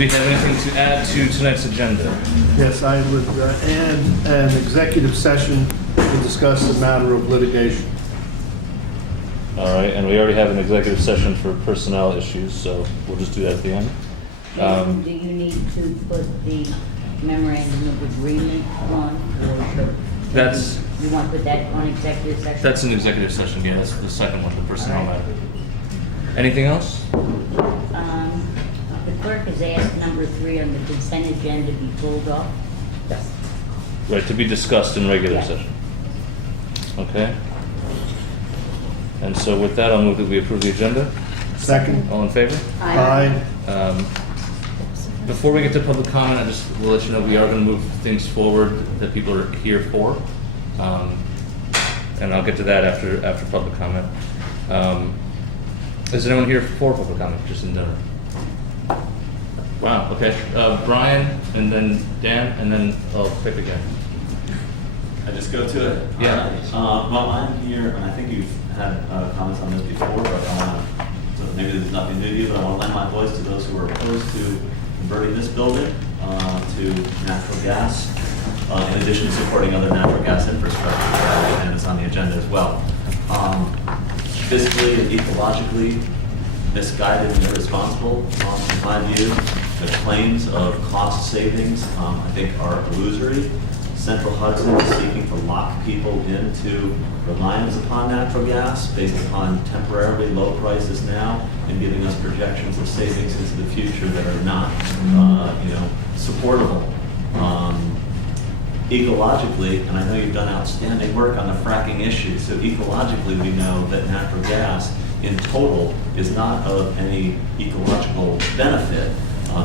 we have anything to add to tonight's agenda? Yes, I would add an executive session to discuss the matter of litigation. All right, and we already have an executive session for personnel issues, so we'll just do that at the end. Do you need to put the memorandum of agreement on, or should? That's- You want to put that on executive session? That's an executive session, yeah, that's the second one, the personnel matter. Anything else? The clerk has asked number 3 on the consent agenda be pulled off. Yes. Right, to be discussed in regular Yeah. session. Okay. And so with that, I'll move that we approve the agenda. Second? All in favor? Aye. Before we get to public comment, I just will let you know we are going to move things forward that people are here for. And I'll get to that after public comment. Is anyone here for public comment, just in general? Wow, okay. Brian, and then Dan, and then I'll pick again. I just go to it? Yeah. Well, I'm here, and I think you've had comments on this before, but I want to, so maybe there's nothing new to you, but I want to lend my voice to those who are opposed to converting this building to natural gas, in addition to supporting other natural gas infrastructure, and it's on the agenda as well. Fiscally and ecologically misguided and irresponsible, in my view. The claims of cost savings, I think, are illusory. Central Hudson is seeking to lock people into reliance upon natural gas based upon temporarily low prices now and giving us projections of savings into the future that are not, supportable. Ecologically, and I know you've done outstanding work on the fracking issue, so ecologically we know that natural gas in total is not of any ecological benefit,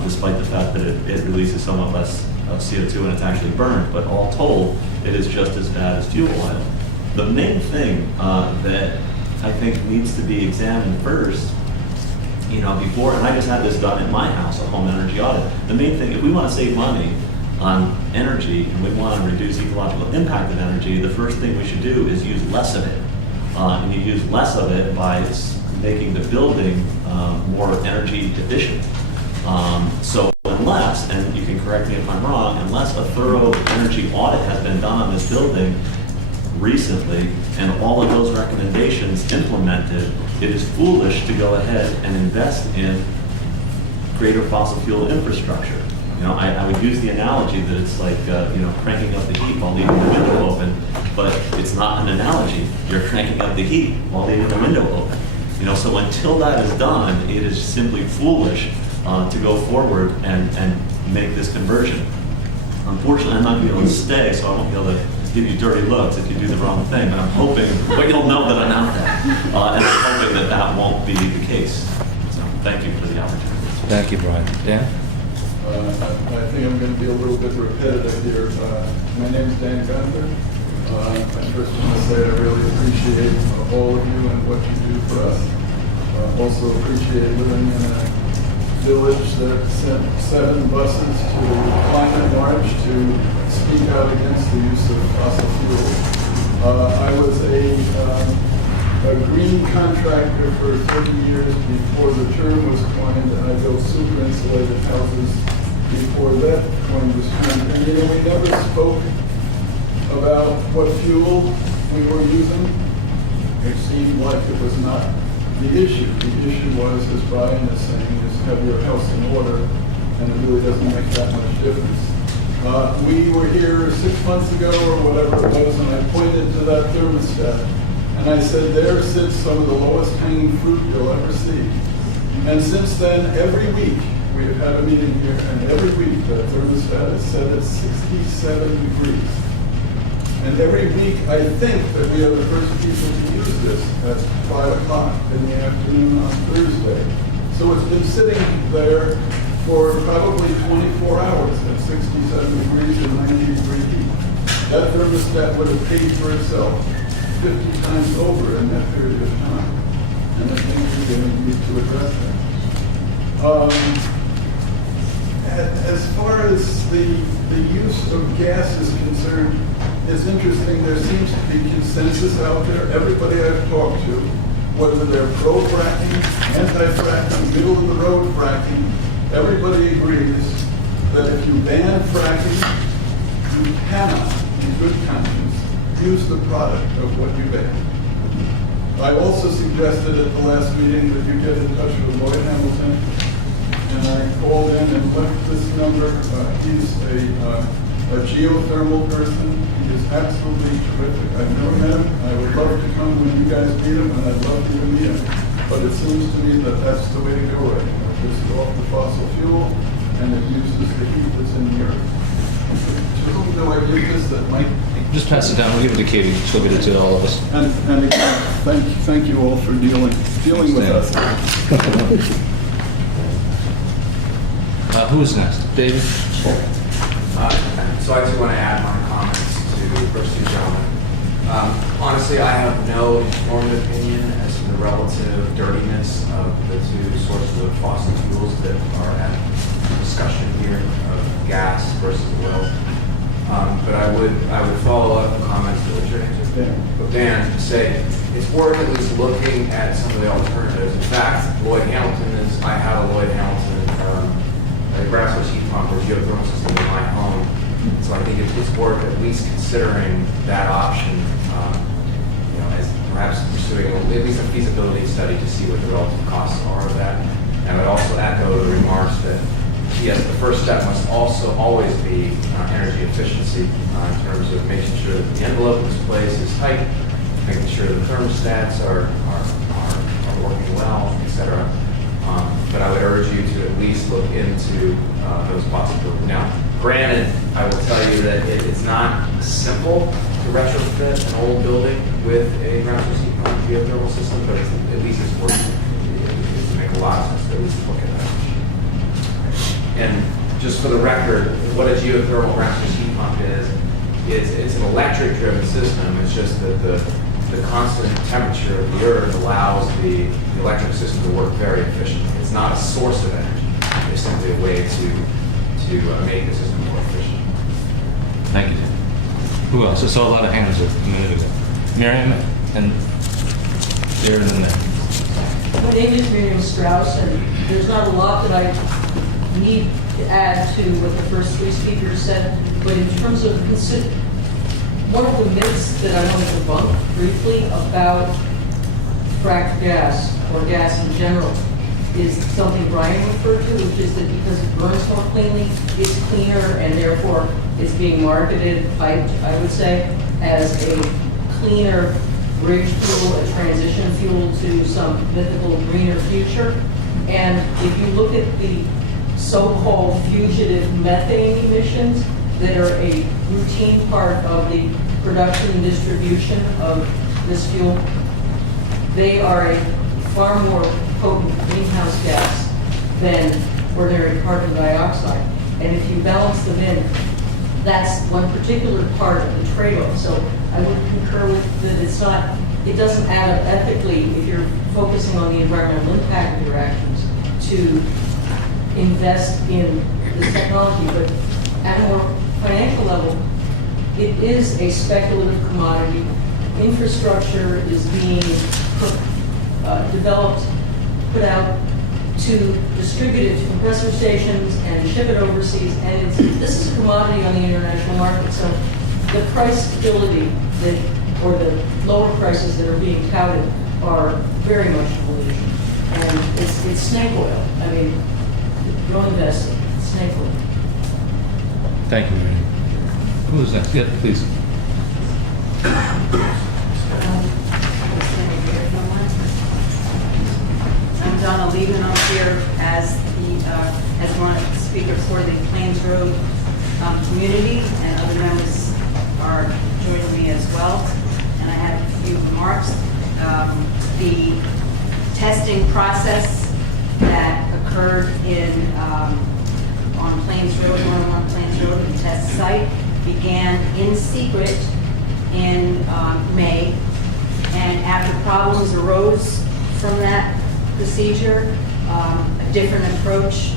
despite the fact that it releases somewhat less CO2 when it's actually burned, but all told, it is just as bad as fuel oil. The main thing that I think needs to be examined first, before, and I just had this done in my house, a home energy audit, the main thing, if we want to save money on energy and we want to reduce ecological impact of energy, the first thing we should do is use less of it. And you use less of it by making the building more energy efficient. So unless, and you can correct me if I'm wrong, unless a thorough energy audit has been done on this building recently and all of those recommendations implemented, it is foolish to go ahead and invest in greater fossil fuel infrastructure. I would use the analogy that it's like, cranking up the heat while leaving the window open, but it's not an analogy. You're cranking up the heat while leaving the window open. So until that is done, it is simply foolish to go forward and make this conversion. Unfortunately, I'm not going to be able to stay, so I won't be able to give you dirty looks if you do the wrong thing, but I'm hoping, but you'll know that I'm out there. And I'm hoping that that won't be the case. So thank you for the opportunity. Thank you, Brian. Dan? I think I'm going to be a little bit repetitive here. My name is Dan Gunther. I first want to say I really appreciate all of you and what you do for us. Also appreciate living in a village that sent 7 buses to Climate March to speak out against the use of fossil fuels. I was a green contractor for 30 years before the term was coined, and I built super insulated houses before that coin was coined. And we never spoke about what fuel we were using. It seemed like it was not the issue. The issue was, as Brian is saying, is have your house in order, and it really doesn't make that much difference. We were here 6 months ago or whatever it was, and I pointed to that thermostat, and I said, there sits some of the lowest hanging fruit you'll ever see. And since then, every week, we have had a meeting here, and every week the thermostat is set at 67 degrees. And every week, I think that we are the first people to use this at 5 o'clock in the afternoon on Thursday. So it's been sitting there for probably 24 hours at 67 degrees and 90 degree heat. That thermostat would have paid for itself 50 times over in that period of time. And I think we're going to need to address that. As far as the use of gas is concerned, it's interesting. There seems to be consensus out there. Everybody I've talked to, whether they're pro-fracking, anti-fracking, middle-of-the-road fracking, everybody agrees that if you ban fracking, you cannot, in good conscience, use the product of what you ban. I also suggested at the last meeting that you get in touch with Lloyd Hamilton, and I called in and left this number. He's a geothermal person. He is absolutely terrific. I've never met him. I would love to come when you guys meet him, and I'd love you to meet him. But it seems to me that that's the way to go right now. This is off the fossil fuel, and it uses the heat that's in the earth. To whom do I give this that might? Just pass it down, we'll give it to Katie, she'll get it to all of us. And again, thank you all for dealing with us. Who is next? David? So I just want to add my comments to the first two gentlemen. Honestly, I have no informed opinion as to the relative dirtiness of the two sources of fossil fuels that are at discussion here of gas versus oil. But I would follow up the comments that were with Dan to say it's worth at least looking at some of the alternatives. In fact, Lloyd Hamilton I have a Lloyd Hamilton a grass horse heat pump or geothermal system in my home. So I think it's worth at least considering that option, as perhaps pursuing at least a feasibility study to see what the relative costs are of that. And I would also echo the remarks that yes, the first step must also always be energy efficiency in terms of making sure that the envelope in this place is tight, making sure the thermostats are working well, etc. But I would urge you to at least look into those possibilities. Now, granted, I will tell you that it's not simple to retrofit an old building with a ground source heat pump geothermal system, but at least it's worth it. It would make a lot of sense to at least look at that. And just for the record, what a geothermal ground source heat pump is it's an electric-driven system. It's just that the constant temperature of the earth allows the electric system to work very efficiently. It's not a source of energy. It's simply a way to make the system more efficient. Thank you. Who else? I saw a lot of hands a minute ago. Miriam and there and then there. My name is Miriam Strauss, and there's not a lot that I need to add to what the first three speakers said, but in terms of one of the myths that I want to debunk briefly about fracked gas or gas in general is something Brian referred to, which is that because it burns more cleanly, it's cleaner and therefore it's being marketed, I would say, as a cleaner bridge fuel, a transition fuel to some mythical greener future. And if you look at the so-called fugitive methane emissions that are a routine part of the production and distribution of this fuel, they are a far more potent greenhouse gas than ordinary carbon dioxide. And if you balance them in, that's one particular part of the trade-off. So I would concur with that it doesn't add up ethically if you're focusing on the environmental impact of your actions to invest in the technology. But at a more financial level, it is a speculative commodity. Infrastructure is being developed, put out to distribute it to compressor stations and ship it overseas, and this is a commodity on the international market. So the price stability or the lower prices that are being touted are very much an illusion. And it's snake oil. I mean, don't invest in it. It's snake oil. Thank you, Miriam. Who's next? Yeah, please. I'm Donna Levin. I'm here as one speaker for the Plains Road community, and other members are joining me as well. And I have a few remarks. The testing process that occurred on Plains Road, 101 Plains Road, the test site, began in secret in May, and after problems arose from that procedure, a different approach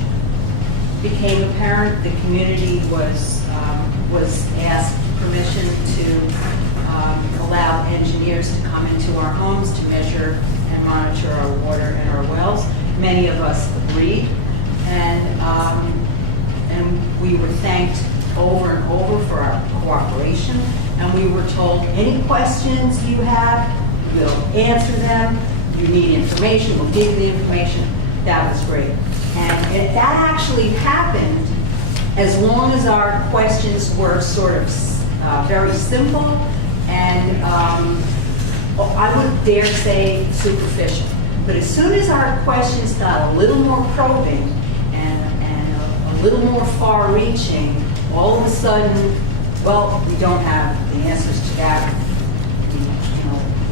became apparent. The community was asked permission to allow engineers to come into our homes to measure and monitor our water and our wells. Many of us agreed, and we were thanked over and over for our cooperation, and we were told, any questions you have, we'll answer them. You need information, we'll give you the information. That was great. And that actually happened as long as our questions were sort of very simple and I would dare say superficial. But as soon as our questions got a little more probing and a little more far-reaching, all of a sudden, well, we don't have the answers to that.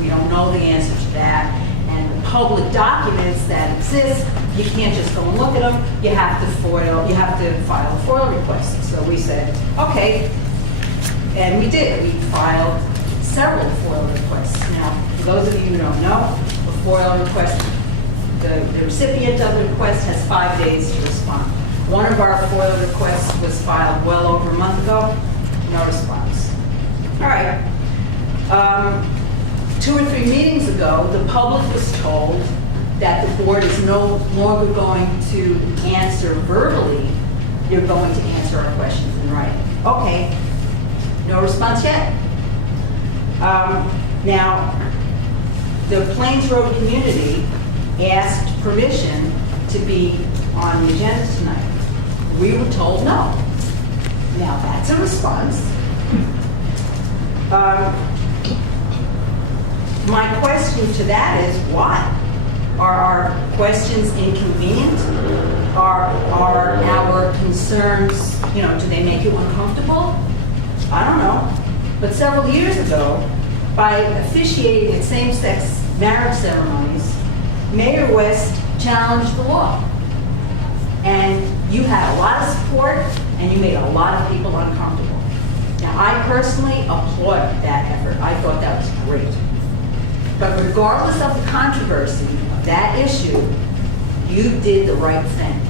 We don't know the answer to that. And the public documents that exist, you can't just go and look at them. You have to file a FOIL request. So we said, okay, and we did. We filed several FOIL requests. Now, for those of you who don't know, a FOIL request, the recipient of the request has 5 days to respond. One of our FOIL requests was filed well over a month ago. No response. All right. 2 or 3 meetings ago, the public was told that the board is no longer going to answer verbally. You're going to answer our questions in writing. Okay. No response yet. Now, the Plains Road community asked permission to be on the agenda tonight. We were told no. Now, that's a response. My question to that is, why? Are our questions inconvenient? Are our concerns, do they make you uncomfortable? I don't know. But several years ago, by officiating at same-sex marriage ceremonies, Mayor West challenged the law. And you had a lot of support, and you made a lot of people uncomfortable. Now, I personally applaud that effort. I thought that was great. But regardless of the controversy of that issue, you did the right thing.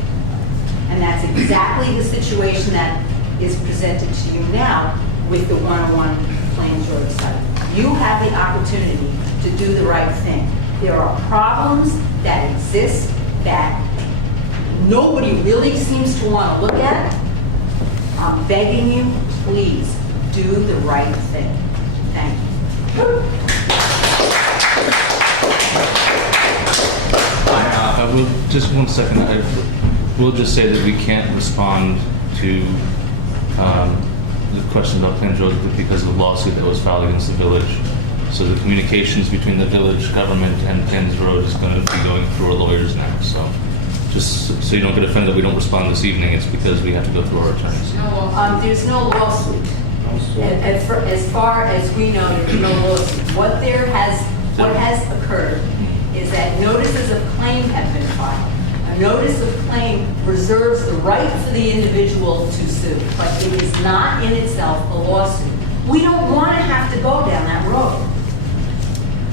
And that's exactly the situation that is presented to you now with the 101 Plains Road site. You have the opportunity to do the right thing. There are problems that exist that nobody really seems to want to look at. I'm begging you, please do the right thing. Thank you. I will, just 1 second, I will just say that we can't respond to the question about Plains Road because of the lawsuit that was filed against the village. So the communications between the village government and Plains Road is going to be going through our lawyers now. So just so you don't get offended that we don't respond this evening, it's because we have to go through our attorneys. There's no lawsuit. As far as we know, there's no lawsuit. What has occurred is that notices of claim have been filed. A notice of claim reserves the right for the individual to sue, but it is not in itself a lawsuit. We don't want to have to go down that road.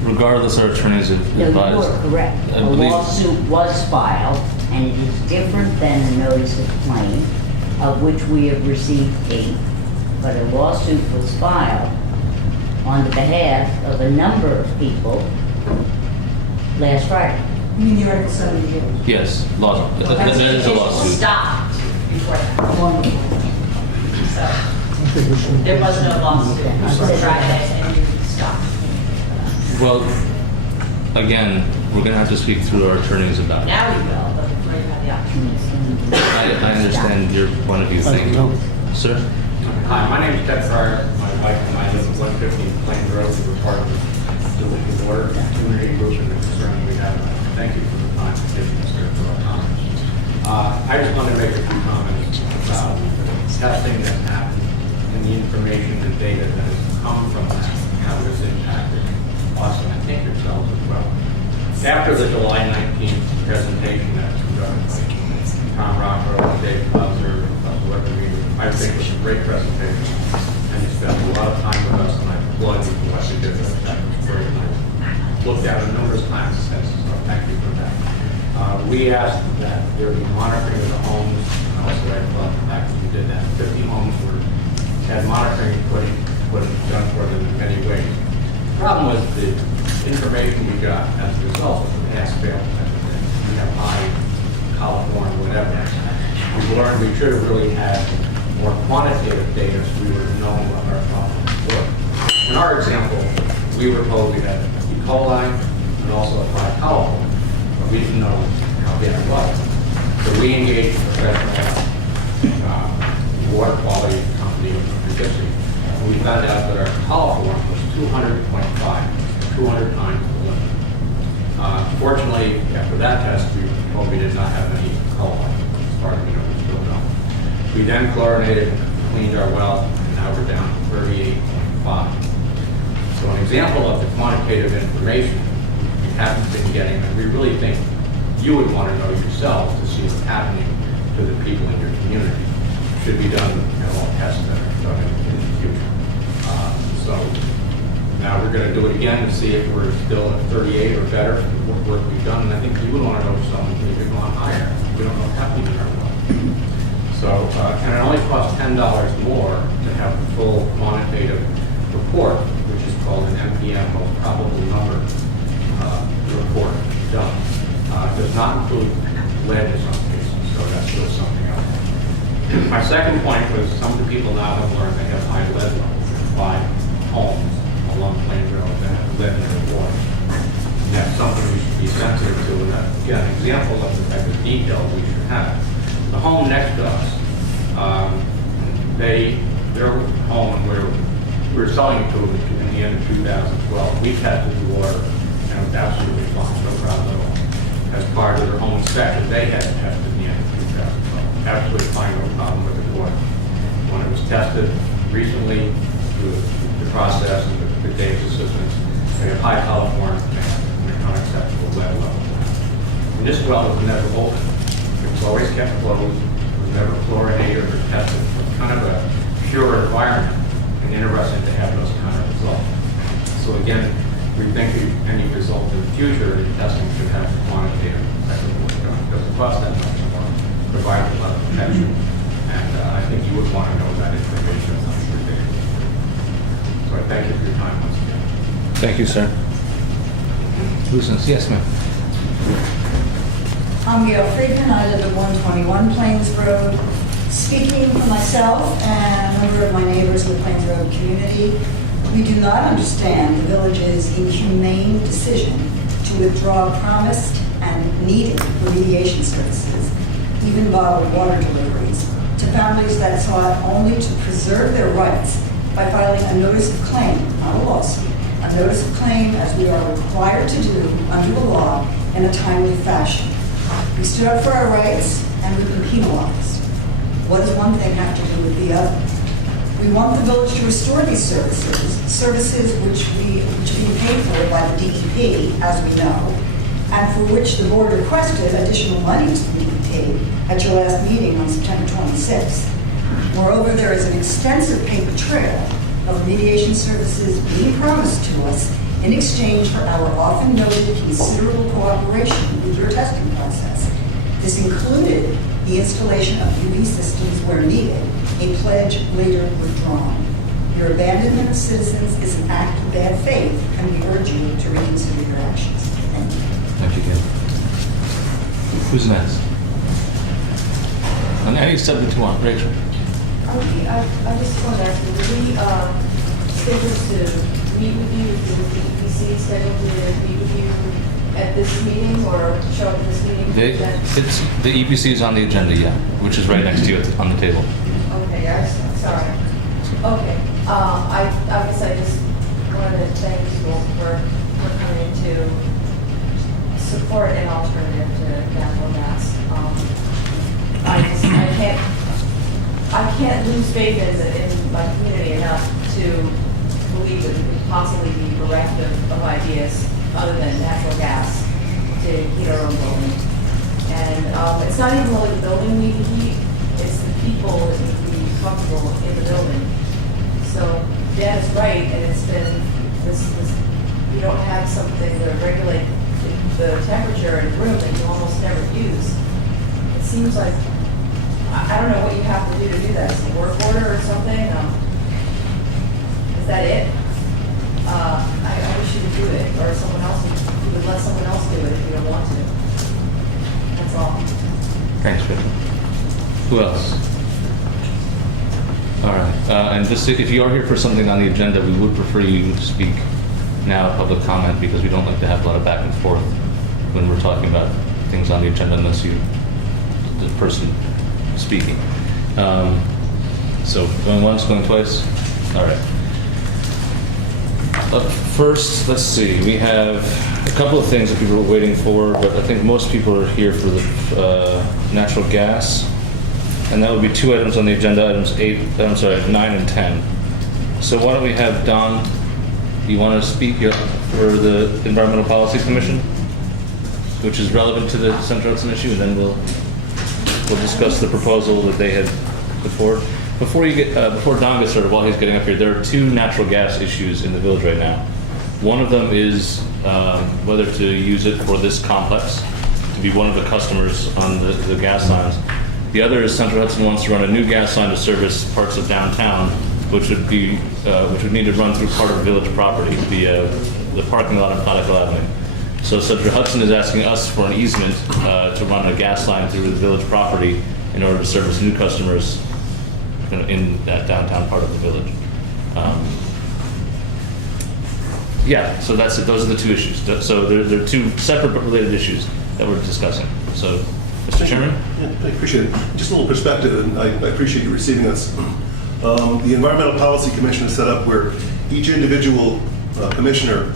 Regardless, our attorneys have No, advised. you're correct. I A believe- lawsuit was filed, and it is different than a notice of claim, of which we have received 8. But a lawsuit was filed on the behalf of a number of people last Friday. You mean the Article 70? Yes, that is a lawsuit. Stopped before that. So, there was no lawsuit on Friday, and you stopped. Well, again, we're going to have to speak through our attorneys about it. Now we will, but before you have the option. I understand your point of view. Thank you. Sir? Hi, my name is Ted Fryer. My wife and I live at 150 Plains Road. We were part of the board, community group, and the concern we have. Thank you for the time and taking us here for our comments. I just wanted to make a few comments about testing that happened and the information and data that has come from that, and how it has impacted us and I think yourselves as well. After the July 19th presentation that was conducted by Tom Rockwell and Dave Paltz, I think it was a great presentation, and you spent a lot of time with us, and I applaud you for what you did. That was very nice. Looked at it numerous times since, so thank you for that. We asked that there be monitoring of the homes, and also I love the fact that you did that. 50 homes had monitoring done for them in many ways. The problem was the information we got as a result of the pass-fail type of thing. We have high, coliform, whatever. We've learned we should have really had more quantitative data so we would have known what our problems were. In our example, we were told we had E. coli and also a high coliform, but we didn't know how bad it was. So we engaged a professional water quality company in Poughkeepsie. And we found out that our coliform was 200.5, 200 times the limit. Fortunately, after that test, we were told we did not have any coli. As far as we know, we still don't. We then chlorinated and cleaned our well, and now we're down to 38.5. So an example of the quantitative information we haven't been getting, and we really think you would want to know yourselves to see what's happening to the people in your community, should be done in all tests that are done in the future. So now we're going to do it again to see if we're still at 38 or better for what work we've done. And I think you would want to know if something we've gone higher. We don't know what's happening in our well. So, and it only costs $10 more to have the full quantitative report, which is called an MPM, most probable number report done. It does not include lead in some cases, so that's still something else. My second point was some of the people now have learned they have high lead levels in 5 homes along Plains Road that have lead in their water. And that's something we should be sensitive to, and that, again, an example of the type of detail we should have. The home next to us, their home, we were selling it to them in the end of 2012. We tested the water, and it was absolutely fine, no problem at all. As part of their home inspection, they had it tested in the end of 2012. Absolutely fine, no problem with the water. When it was tested recently through the process and the Dave's assistance, they have high coliform and unacceptable lead levels. And this well was never opened. It was always kept closed. It was never chlorinated or tested. It was kind of a pure environment, and interesting to have those kind of results. So again, we think any result in the future in testing should have quantitative technical work done. It doesn't cost that much more, provides a lot of protection, and I think you would want to know that information on your data. So I thank you for your time once again. Thank you, sir. Lucens, yes, ma'am. I'm Gail Friedman. I live at 121 Plains Road. Speaking for myself and a number of my neighbors in the Plains Road community, we do not understand the village's inhumane decision to withdraw promised and needed remediation services, even bottled water deliveries, to families that sought only to preserve their rights by filing a notice of claim, not a lawsuit, a notice of claim as we are required to do under the law in a timely fashion. We stood up for our rights and we've been penalized. What does one thing have to do with the other? We want the village to restore these services which are being paid for by the DEP, as we know, and for which the board requested additional money to be paid at your last meeting on September 26th. Moreover, there is an extensive paper trail of remediation services being promised to us in exchange for our often noted considerable cooperation with your testing process. This included the installation of UV systems where needed, a pledge later withdrawn. Your abandonment of citizens is an act of bad faith, and we urge you to reconsider your actions. Thank you. Thank you, Gail. Who's next? On any subject you want, Rachel. Okay, I just want to ask you, were we scheduled to meet with you, was the EPC scheduled to meet with you at this meeting or show up at this meeting? The EPC is on the agenda, yeah, which is right next to you on the table. Okay, I'm sorry. Okay, I guess I just wanted to thank you all for coming to support an alternative to natural gas. I can't lose faith in my community enough to believe that we could possibly be bereft of ideas other than natural gas to heat our own building. And it's not even really the building we need to heat, it's the people that need to be comfortable in the building. So Dan is right, and it's been this you don't have something to regulate the temperature in the room that you almost never use. It seems like I don't know what you have to do that. Is it a work order or something? Is that it? I wish you would do it, or someone else would let someone else do it if you don't want to. That's all. Thanks, Rachel. Who else? All right, and just if you are here for something on the agenda, we would prefer you to speak now, public comment, because we don't like to have a lot of back and forth when we're talking about things on the agenda unless you, the person speaking. So going once, going twice? All right. First, let's see, we have a couple of things that people were waiting for, but I think most people are here for the natural gas. And that would be two items on the agenda, items 9 and 10. So why don't we have Don, you want to speak for the Environmental Policy Commission, which is relevant to the Central Hudson issue, and then we'll discuss the proposal that they had put forward. Before Don gets started, while he's getting up here, there are two natural gas issues in the village right now. One of them is whether to use it for this complex, to be one of the customers on the gas lines. The other is Central Hudson wants to run a new gas line to service parts of downtown, which would need to run through part of village property via the parking lot on Conical Avenue. So Central Hudson is asking us for an easement to run a gas line through the village property in order to service new customers in that downtown part of the village. Yeah, so that's it. Those are the two issues. So they're two separate but related issues that we're discussing. So, Mr. Chairman? Yeah, I appreciate it. Just a little perspective, and I appreciate you receiving us. The Environmental Policy Commission is set up where each individual commissioner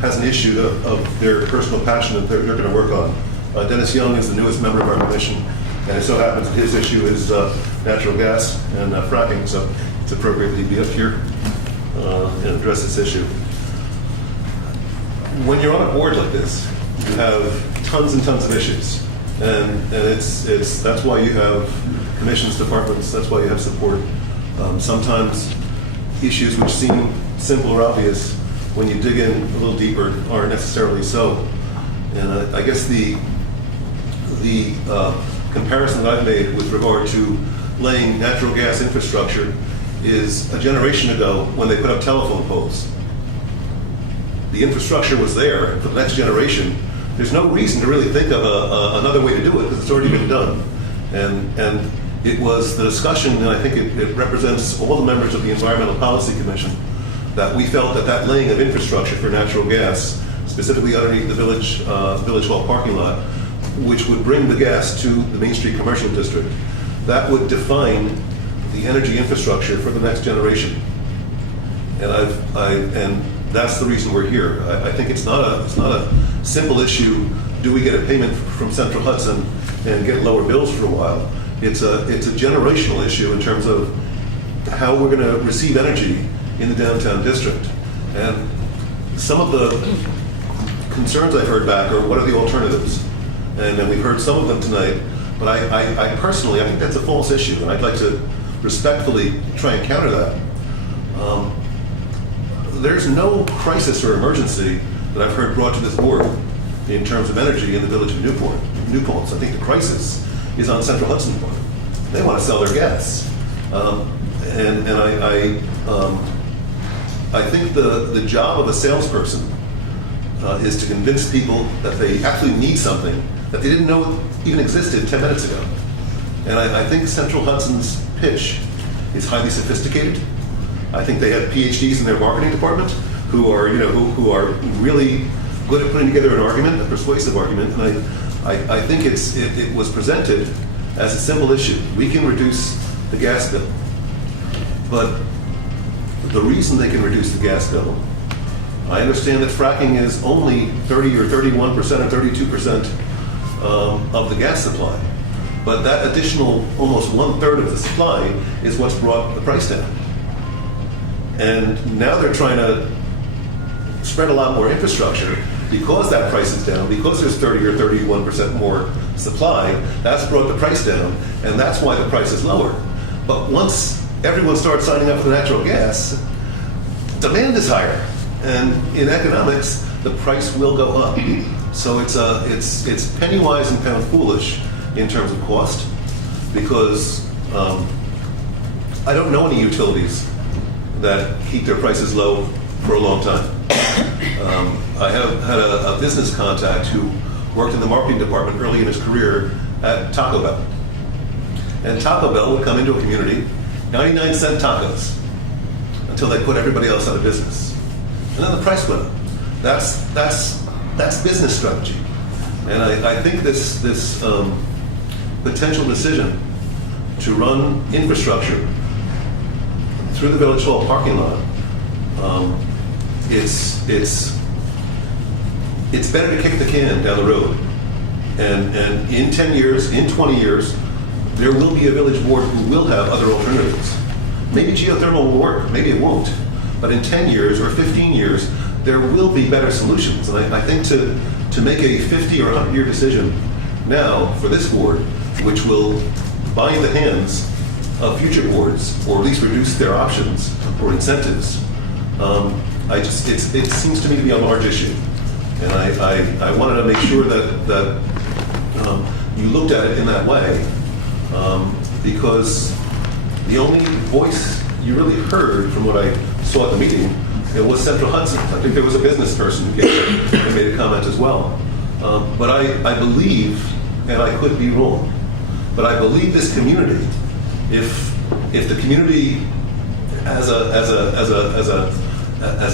has an issue of their personal passion that they're going to work on. Dennis Young is the newest member of our commission, and it so happens that his issue is natural gas and fracking, so it's appropriate that he be up here and address this issue. When you're on a board like this, you have tons and tons of issues, and that's why you have commissions, departments. That's why you have support. Sometimes issues which seem simple or obvious, when you dig in a little deeper, aren't necessarily so. And I guess the comparison that I've made with regard to laying natural gas infrastructure is a generation ago when they put up telephone poles. The infrastructure was there for the next generation. There's no reason to really think of another way to do it because it's already been done. And it was the discussion, and I think it represents all the members of the Environmental Policy Commission, that we felt that laying of infrastructure for natural gas, specifically underneath the Village Hall parking lot, which would bring the gas to the Main Street Commercial District, that would define the energy infrastructure for the next generation. And that's the reason we're here. I think it's not a simple issue. Do we get a payment from Central Hudson and get lower bills for a while? It's a generational issue in terms of how we're going to receive energy in the downtown district. And some of the concerns I've heard back are, what are the alternatives? And we've heard some of them tonight, but I personally, I think that's a false issue, and I'd like to respectfully try and counter that. There's no crisis or emergency that I've heard brought to this board in terms of energy in the village of New Paltz. I think the crisis is on Central Hudson Park. They want to sell their gas. And I think the job of a salesperson is to convince people that they actually need something that they didn't know even existed 10 minutes ago. And I think Central Hudson's pitch is highly sophisticated. I think they have PhDs in their marketing department who are really good at putting together an argument, a persuasive argument. And I think it was presented as a simple issue. We can reduce the gas bill, but the reason they can reduce the gas bill, I understand that fracking is only 30 or 31% or 32% of the gas supply, but that additional almost 1/3 of the supply is what's brought the price down. And now they're trying to spread a lot more infrastructure because that price is down, because there's 30 or 31% more supply. That's brought the price down, and that's why the price is lower. But once everyone starts signing up for natural gas, demand is higher, and in economics, the price will go up. So it's penny wise and pound foolish in terms of cost, because I don't know any utilities that keep their prices low for a long time. I have had a business contact who worked in the marketing department early in his career at Taco Bell. And Taco Bell would come into a community, 99-cent tacos, until they put everybody else out of business. And then the price went up. That's business strategy. And I think this potential decision to run infrastructure through the Village Hall parking lot, it's better to kick the can down the road. And in 10 years, in 20 years, there will be a village board who will have other alternatives. Maybe geothermal will work, maybe it won't. But in 10 years or 15 years, there will be better solutions. And I think to make a 50 or 100-year decision now for this board, which will bind the hands of future boards, or at least reduce their options or incentives, it seems to me to be a large issue. And I wanted to make sure that you looked at it in that way, because the only voice you really heard from what I saw at the meeting, it was Central Hudson. I think there was a business person who made a comment as well. But I believe, and I could be wrong, but I believe this community, if the community as a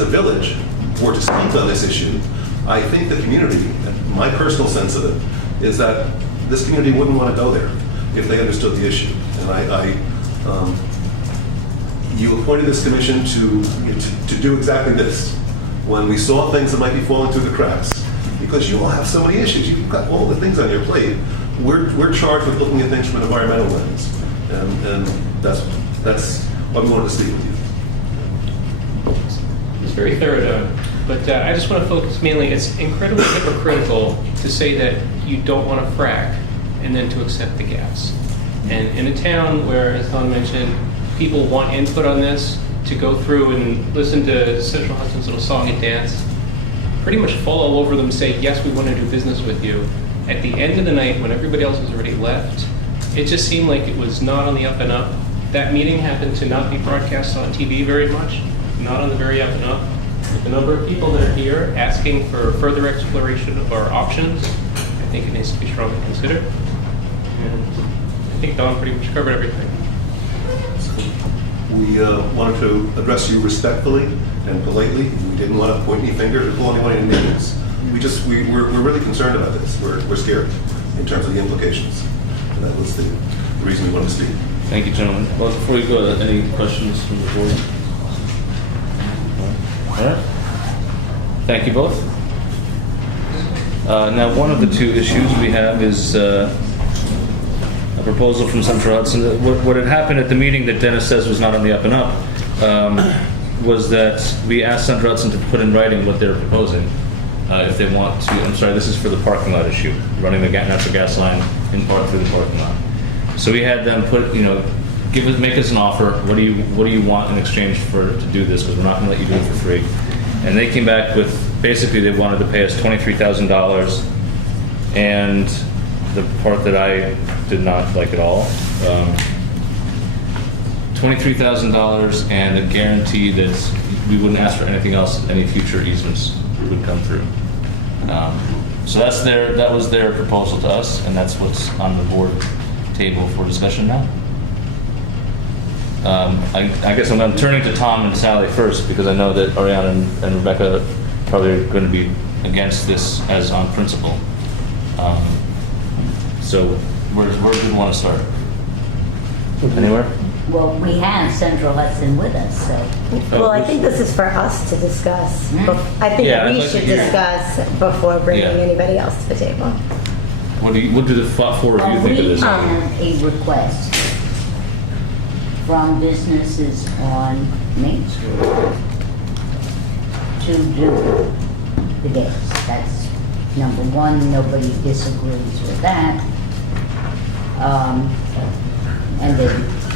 village were to speak on this issue, I think the community, my personal sense of it, is that this community wouldn't want to go there if they understood the issue. And you appointed this commission to do exactly this. When we saw things that might be falling through the cracks, because you all have so many issues, you've got all the things on your plate. We're charged with looking at things from an environmental lens, and that's why we wanted to speak with you. It's very thorough, Doug. But I just want to focus mainly, it's incredibly hypocritical to say that you don't want to frack and then to accept the gas. And in a town where, as Don mentioned, people want input on this, to go through and listen to Central Hudson's little song and dance, pretty much fall all over them, say, yes, we want to do business with you. At the end of the night, when everybody else has already left, it just seemed like it was not on the up and up. That meeting happened to not be broadcast on TV very much, not on the very up and up. The number of people that are here asking for further exploration of our options, I think it needs to be strongly considered. And I think Don pretty much covered everything. We wanted to address you respectfully and politely. We didn't want to point any fingers or pull anyone in meetings. We're really concerned about this. We're scared in terms of the implications. And that was the reason we wanted to speak. Thank you, gentlemen. Well, before we go, any questions from the board? All right. Thank you both. Now, one of the two issues we have is a proposal from Central Hudson. What had happened at the meeting that Dennis says was not on the up and up was that we asked Central Hudson to put in writing what they're proposing. If they want to, I'm sorry, this is for the parking lot issue, running the natural gas line in part through the parking lot. So we had them make us an offer. What do you want in exchange to do this? Because we're not going to let you do it for free. And they came back with, basically they wanted to pay us $23,000, and the part that I did not like at all, $23,000 and a guarantee that we wouldn't ask for anything else, any future easements would come through. So that was their proposal to us, and that's what's on the board table for discussion now. I guess I'm turning to Tom and Sally first, because I know that Ariana and Rebecca probably are going to be against this as on principle. So where do we want to start? Anywhere? Well, we have Central Hudson with us, so. Well, I think this is for us to discuss. I think Yeah, we I'd like to should hear. discuss before bringing Yeah. anybody else to the table. What do the four of you think of We this? have a request from businesses on Main Street to do the gas. That's number one, nobody disagrees with that. And they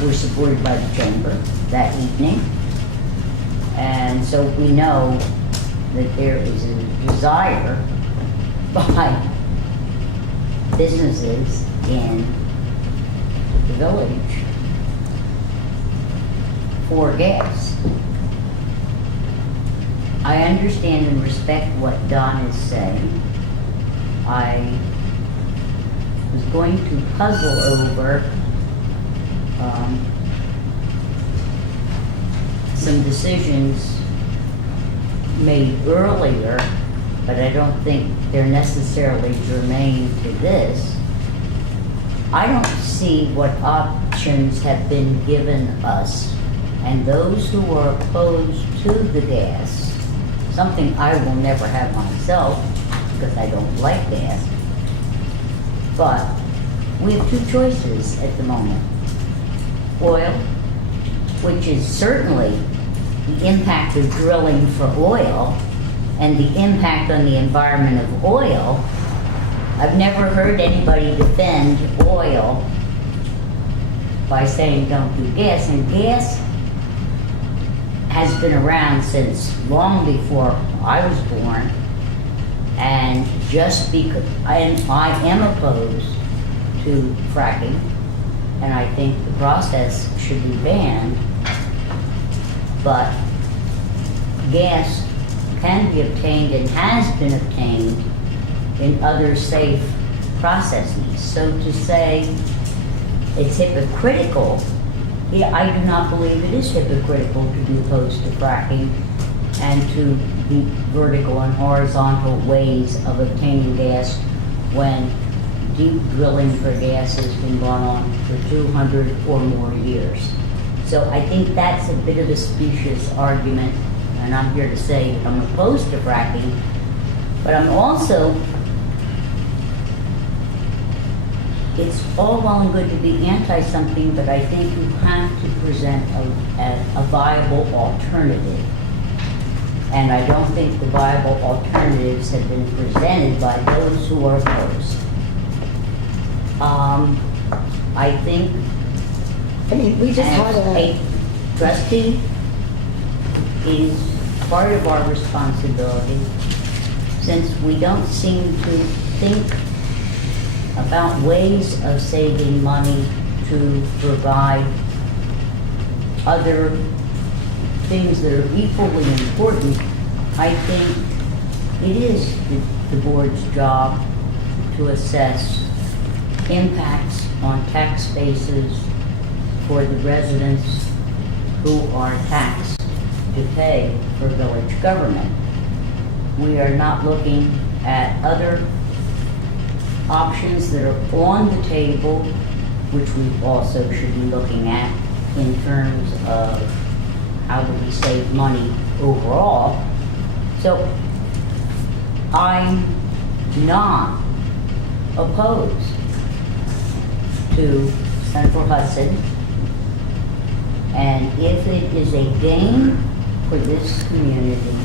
were supported by the chamber that evening. And so we know that there is a desire by businesses in the village for gas. I understand and respect what Don is saying. I was going to puzzle over some decisions made earlier, but I don't think they're necessarily germane to this. I don't see what options have been given us, and those who are opposed to the gas, something I will never have myself because I don't like gas, but we have two choices at the moment. Oil, which is certainly the impact of drilling for oil and the impact on the environment of oil. I've never heard anybody defend oil by saying don't do gas, and gas has been around since long before I was born, and just because I am opposed to fracking, and I think the process should be banned, but gas can be obtained and has been obtained in other safe processes. So to say it's hypocritical, yeah, I do not believe it is hypocritical to be opposed to fracking and to the vertical and horizontal ways of obtaining gas when deep drilling for gas has been going on for 200 or more years. So I think that's a bit of a specious argument, and I'm here to say that I'm opposed to fracking, but I'm also, it's all well and good to be anti-something, but I think you have to present a viable alternative. And I don't think the viable alternatives have been presented by those who are opposed. I think, I mean, we just had as a trustee, is part of our responsibility, since we don't seem to think about ways of saving money to provide other things that are equally important. I think it is the board's job to assess impacts on tax bases for the residents who are taxed to pay for village government. We are not looking at other options that are on the table, which we also should be looking at in terms of how do we save money overall. So I'm not opposed to Central Hudson, and if it is a gain for this community,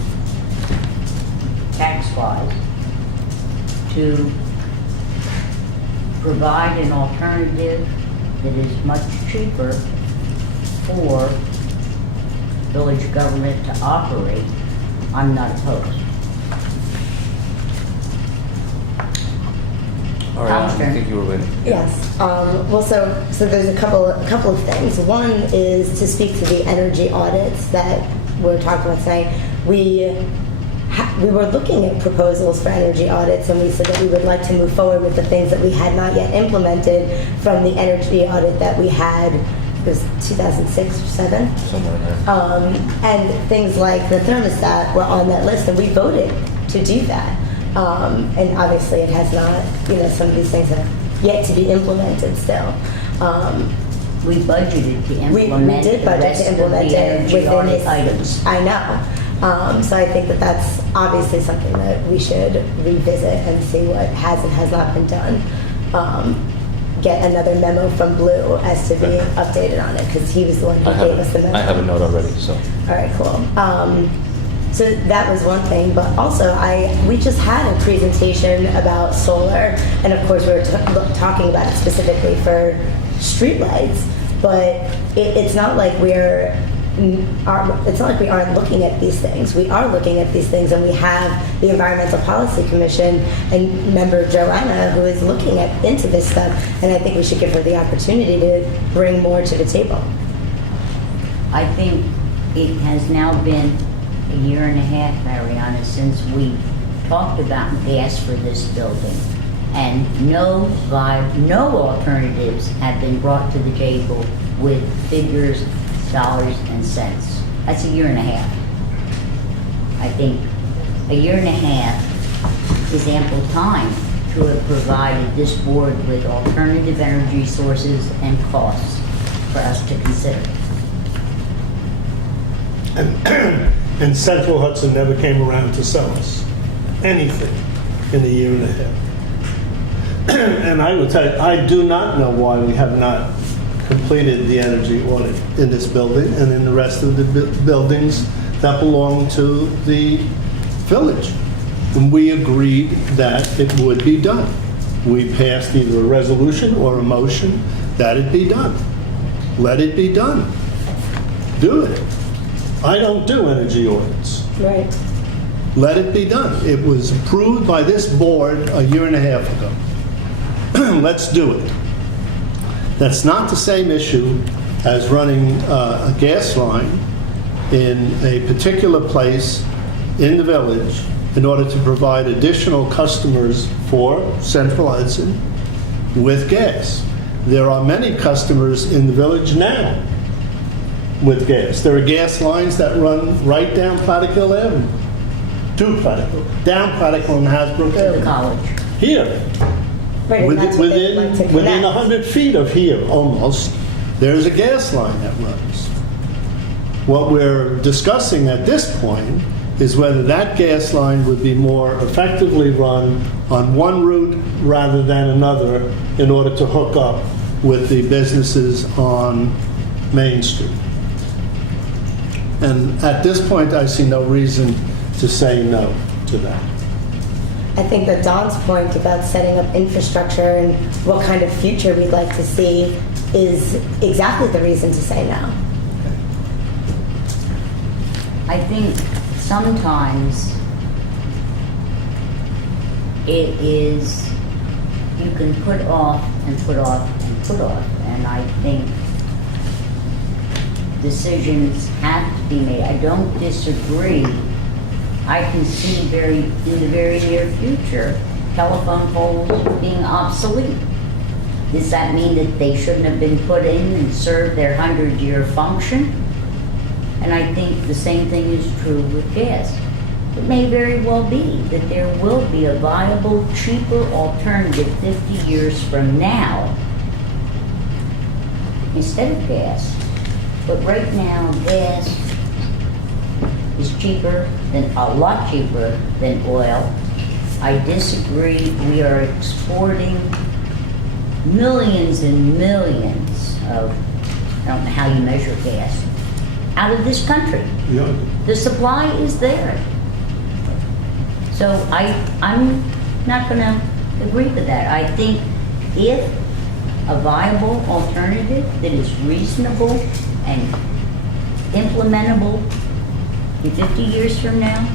tax-wise, to provide an alternative that is much cheaper for village government to operate, I'm not opposed. All right, I Counselor. think you were waiting. Yes. Well, so there's a couple of things. One is to speak to the energy audits that we're talking about tonight. We were looking at proposals for energy audits, and we said that we would like to move forward with the things that we had not yet implemented from the energy audit that we had. It was 2006 or 7. Somewhere in there. And things like the thermostat were on that list, and we voted to do that. And obviously it has not, some of these things have yet to be implemented still. We budgeted to We implement did the budget rest to of implement the it energy within audit this. items. I know. So I think that that's obviously something that we should revisit and see what has and has not been done. Get another memo from Blue as to being updated on it, because he was the one who gave us the memo. I have a note already, so. All right, cool. So that was one thing, but also we just had a presentation about solar, and of course we were talking about it specifically for streetlights. But it's not like we aren't looking at these things. We are looking at these things, and we have the Environmental Policy Commission and member Joanna who is looking into this stuff, and I think we should give her the opportunity to bring more to the table. I think it has now been a year and a half, Mariana, since we talked about gas for this building, and no alternatives have been brought to the table with figures, dollars and cents. That's a year and a half. I think a year and a half is ample time to have provided this board with alternative energy sources and costs for us to consider. And Central Hudson never came around to sell us anything in a year and a half. And I will tell you, I do not know why we have not completed the energy audit in this building and in the rest of the buildings that belong to the village. And we agreed that it would be done. We passed either a resolution or a motion that it be done. Let it be done. Do it. I don't do energy audits. Right. Let it be done. It was approved by this board a year and a half ago. Let's do it. That's not the same issue as running a gas line in a particular place in the village in order to provide additional customers for Central Hudson with gas. There are many customers in the village now with gas. There are gas lines that run right down Platic Hill Avenue, to Platic Hill, down Platic Hill and Hasbrook To the Avenue. college. Here, Right, and that's what they'd like to within connect. 100 feet of here, almost, there's a gas line that runs. What we're discussing at this point is whether that gas line would be more effectively run on one route rather than another in order to hook up with the businesses on Main Street. And at this point, I see no reason to say no to that. I think that Don's point about setting up infrastructure and what kind of future we'd like to see is exactly the reason to say no. I think sometimes it is, you can put off and put off and put off. And I think decisions have to be made. I don't disagree. I can see in the very near future, telephone poles being obsolete. Does that mean that they shouldn't have been put in and served their 100-year function? And I think the same thing is true with gas. It may very well be that there will be a viable, cheaper alternative 50 years from now instead of gas. But right now, gas is cheaper a lot cheaper than oil. I disagree. We are exporting millions and millions of, I don't know how you measure gas, out of this country. Yeah. The supply is there. So I'm not going to agree with that. I think if a viable alternative that is reasonable and implementable in 50 years from now,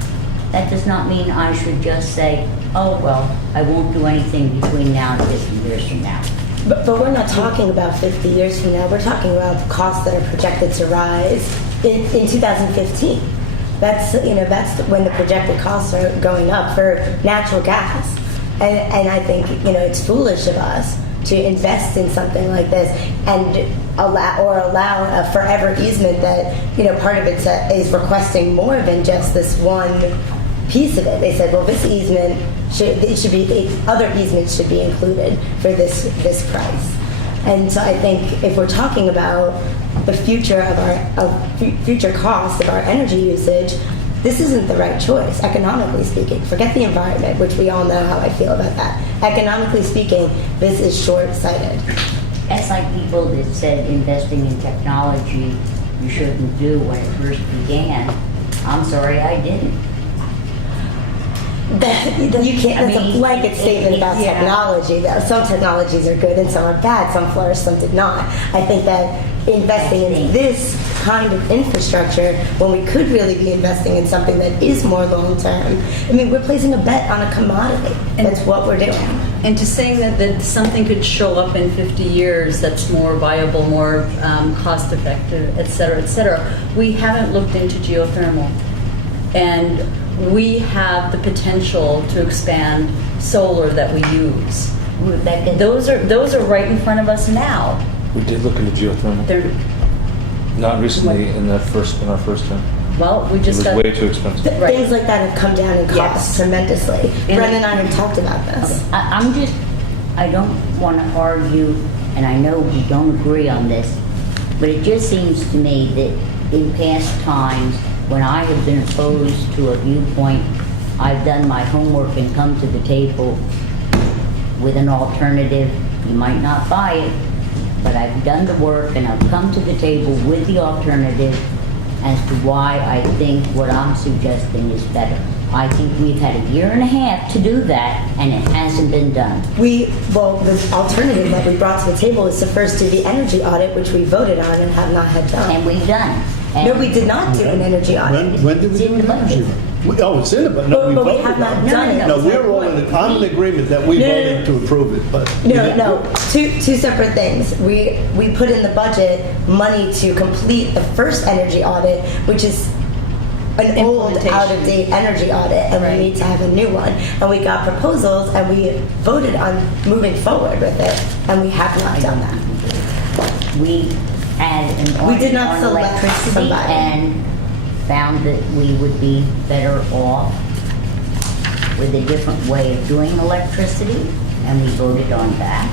that does not mean I should just say, oh, well, I won't do anything between now and 50 years from now. But we're not talking about 50 years from now. We're talking about costs that are projected to rise in 2015. That's when the projected costs are going up for natural gas. And I think, it's foolish of us to invest in something like this and allow a forever easement that, part of it is requesting more than just this one piece of it. They said, well, this easement other easements should be included for this price. And so I think if we're talking about the future of future costs of our energy usage, this isn't the right choice, economically speaking. Forget the environment, which we all know how I feel about that. Economically speaking, this is short-sighted. That's like people that said investing in technology you shouldn't do when it first began. I'm sorry, I didn't. You can't. That's a blanket statement about technology. Some technologies are good and some are bad. Some flourished, some did not. I think that investing in this kind of infrastructure, when we could really be investing in something that is more long-term. We're placing a bet on a commodity. That's what we're doing. And to saying that something could show up in 50 years that's more viable, more cost-effective, et cetera, we haven't looked into geothermal. And we have the potential to expand solar that we use. Those are right in front of us now. We did look into geothermal. They're, Not recently in our first term. well, we It just was got. way too expensive. Right. Things like that have come down in cost Yes. tremendously. And- Bren and I have talked about this. I don't want to argue, and I know we don't agree on this, but it just seems to me that in past times, when I have been opposed to a viewpoint, I've done my homework and come to the table with an alternative. You might not buy it, but I've done the work and I've come to the table with the alternative as to why I think what I'm suggesting is better. I think we've had a year and a half to do that, and it hasn't been done. Well, the alternative that we brought to the table is to first do the energy audit, which we voted on and have not had done. And we've done. No, we did not do an energy audit. When did we It's do in an the energy? budget. Oh, it's in it, but no, we But we voted have not on it. done it. No, we're all in, I'm in agreement that we No, no, voted no. to approve it, but. we No, didn't- no, two separate things. We put in the budget money to complete the first energy audit, which is an old, Implementation. out-of-date energy audit, and Right. we need to have a new one. And we got proposals, and we voted on moving forward with it, and we have not done that. We had an We did audit not on select electricity somebody. and found that we would be better off with a different way of doing electricity, and we voted on that.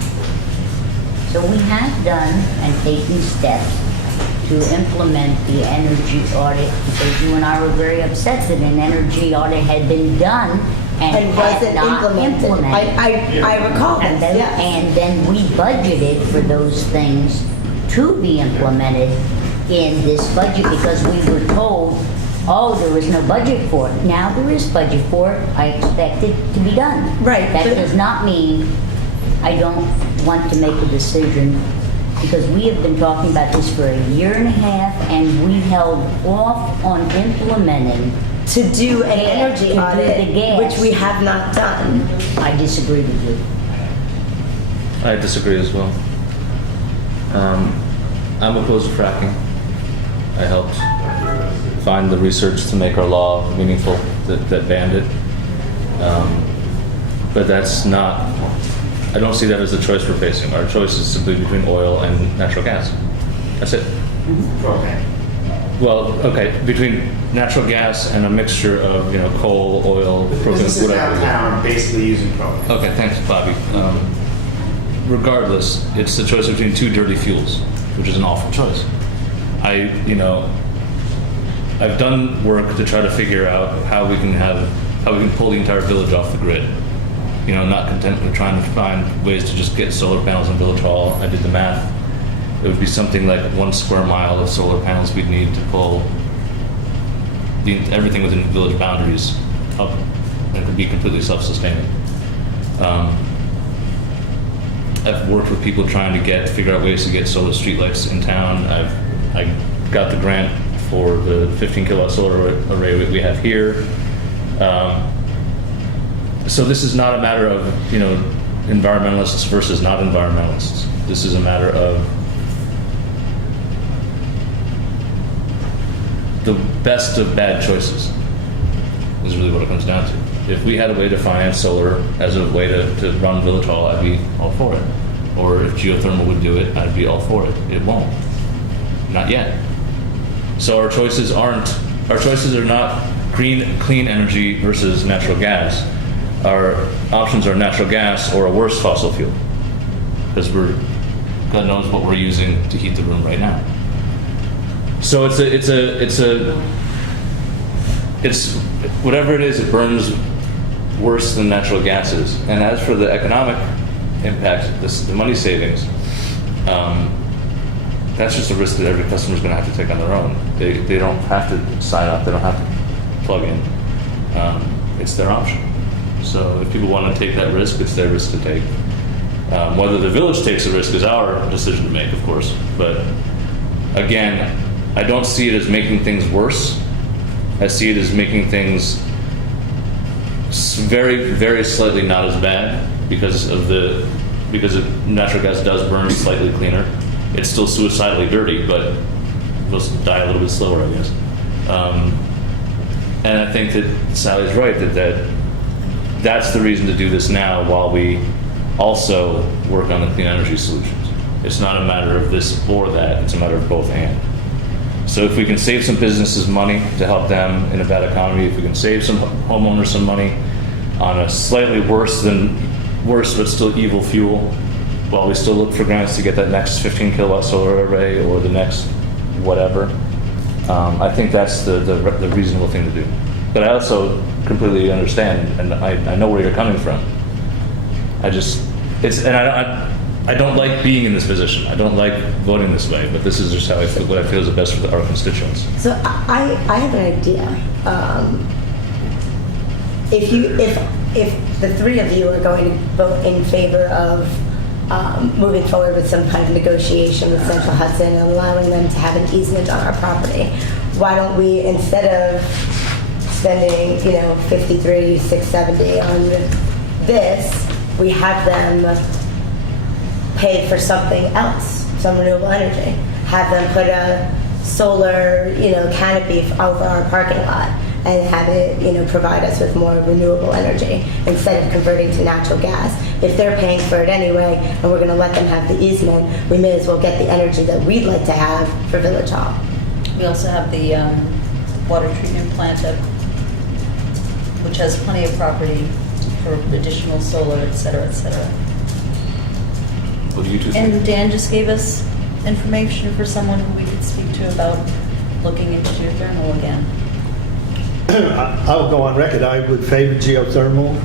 So we have done and taken steps to implement the energy audit, because you and I were very upset that an energy audit had been done and And had wasn't not implemented. implemented. I recall And this, then, yes. and then we budgeted for those things to be implemented in this budget, because we were told, oh, there was no budget for it. Now there is budget for it. I expect it to be done. Right, That but- does not mean I don't want to make a decision, because we have been talking about this for a year and a half, and we held off on implementing. To do an Yeah, energy to do audit, the gas. which we have not done. I disagree with you. I disagree as well. I'm opposed to fracking. I helped find the research to make our law meaningful that banned it. But that's not, I don't see that as the choice we're facing. Our choice is simply between oil and natural gas. That's it. Okay. Well, okay, between natural gas and a mixture of, coal, oil, Businesses propane, whatever. downtown are basically using propane. Okay, thanks, Bobby. Regardless, it's the choice between two dirty fuels, which is an awful choice. I've done work to try to figure out how we can pull the entire village off the grid. Not content with trying to find ways to just get solar panels on Village Hall. I did the math. It would be something like 1 square mile of solar panels we'd need to pull everything within the village boundaries up and could be completely self-sustaining. I've worked with people trying to figure out ways to get solar streetlights in town. I got the grant for the 15 kilowatt solar array we have here. So this is not a matter of, environmentalists versus not environmentalists. This is a matter of the best of bad choices is really what it comes down to. If we had a way to finance solar as a way to run Village Hall, I'd be all for it. Or if geothermal would do it, I'd be all for it. It won't. Not yet. So our choices are not clean energy versus natural gas. Our options are natural gas or a worse fossil fuel. Because God knows what we're using to heat the room right now. So it's whatever it is, it burns worse than natural gases. And as for the economic impact, the money savings, that's just a risk that every customer is going to have to take on their own. They don't have to sign up. They don't have to plug in. It's their option. So if people want to take that risk, it's their risk to take. Whether the village takes the risk is our decision to make, of course. But again, I don't see it as making things worse. I see it as making things very, very slightly not as bad because natural gas does burn slightly cleaner. It's still suicidally dirty, but we'll die a little bit slower, I guess. And I think that Sally's right that's the reason to do this now while we also work on the clean energy solutions. It's not a matter of this or that, it's a matter of both and. So if we can save some businesses money to help them in a bad economy, if we can save some homeowners some money on a slightly worse but still evil fuel, while we still look for grants to get that next 15 kilowatt solar array or the next whatever, I think that's the reasonable thing to do. But I also completely understand, and I know where you're coming from. I don't like being in this position. I don't like voting this way, but this is just how I feel, what I feel is the best for our constituents. So I have an idea. If the three of you are going to vote in favor of moving forward with some kind of negotiation with Central Hudson and allowing them to have an easement on our property, why don't we, instead of spending, $53,670 on this, we have them pay for something else, some renewable energy. Have them put a solar, canopy over our parking lot and have it, provide us with more renewable energy instead of converting to natural gas. If they're paying for it anyway and we're going to let them have the easement, we may as well get the energy that we'd like to have for Village Hall. We also have the water treatment plant which has plenty of property for additional solar, et cetera, et cetera. What do you two think? And Dan just gave us information for someone who we could speak to about looking into geothermal again. I'll go on record. I would favor geothermal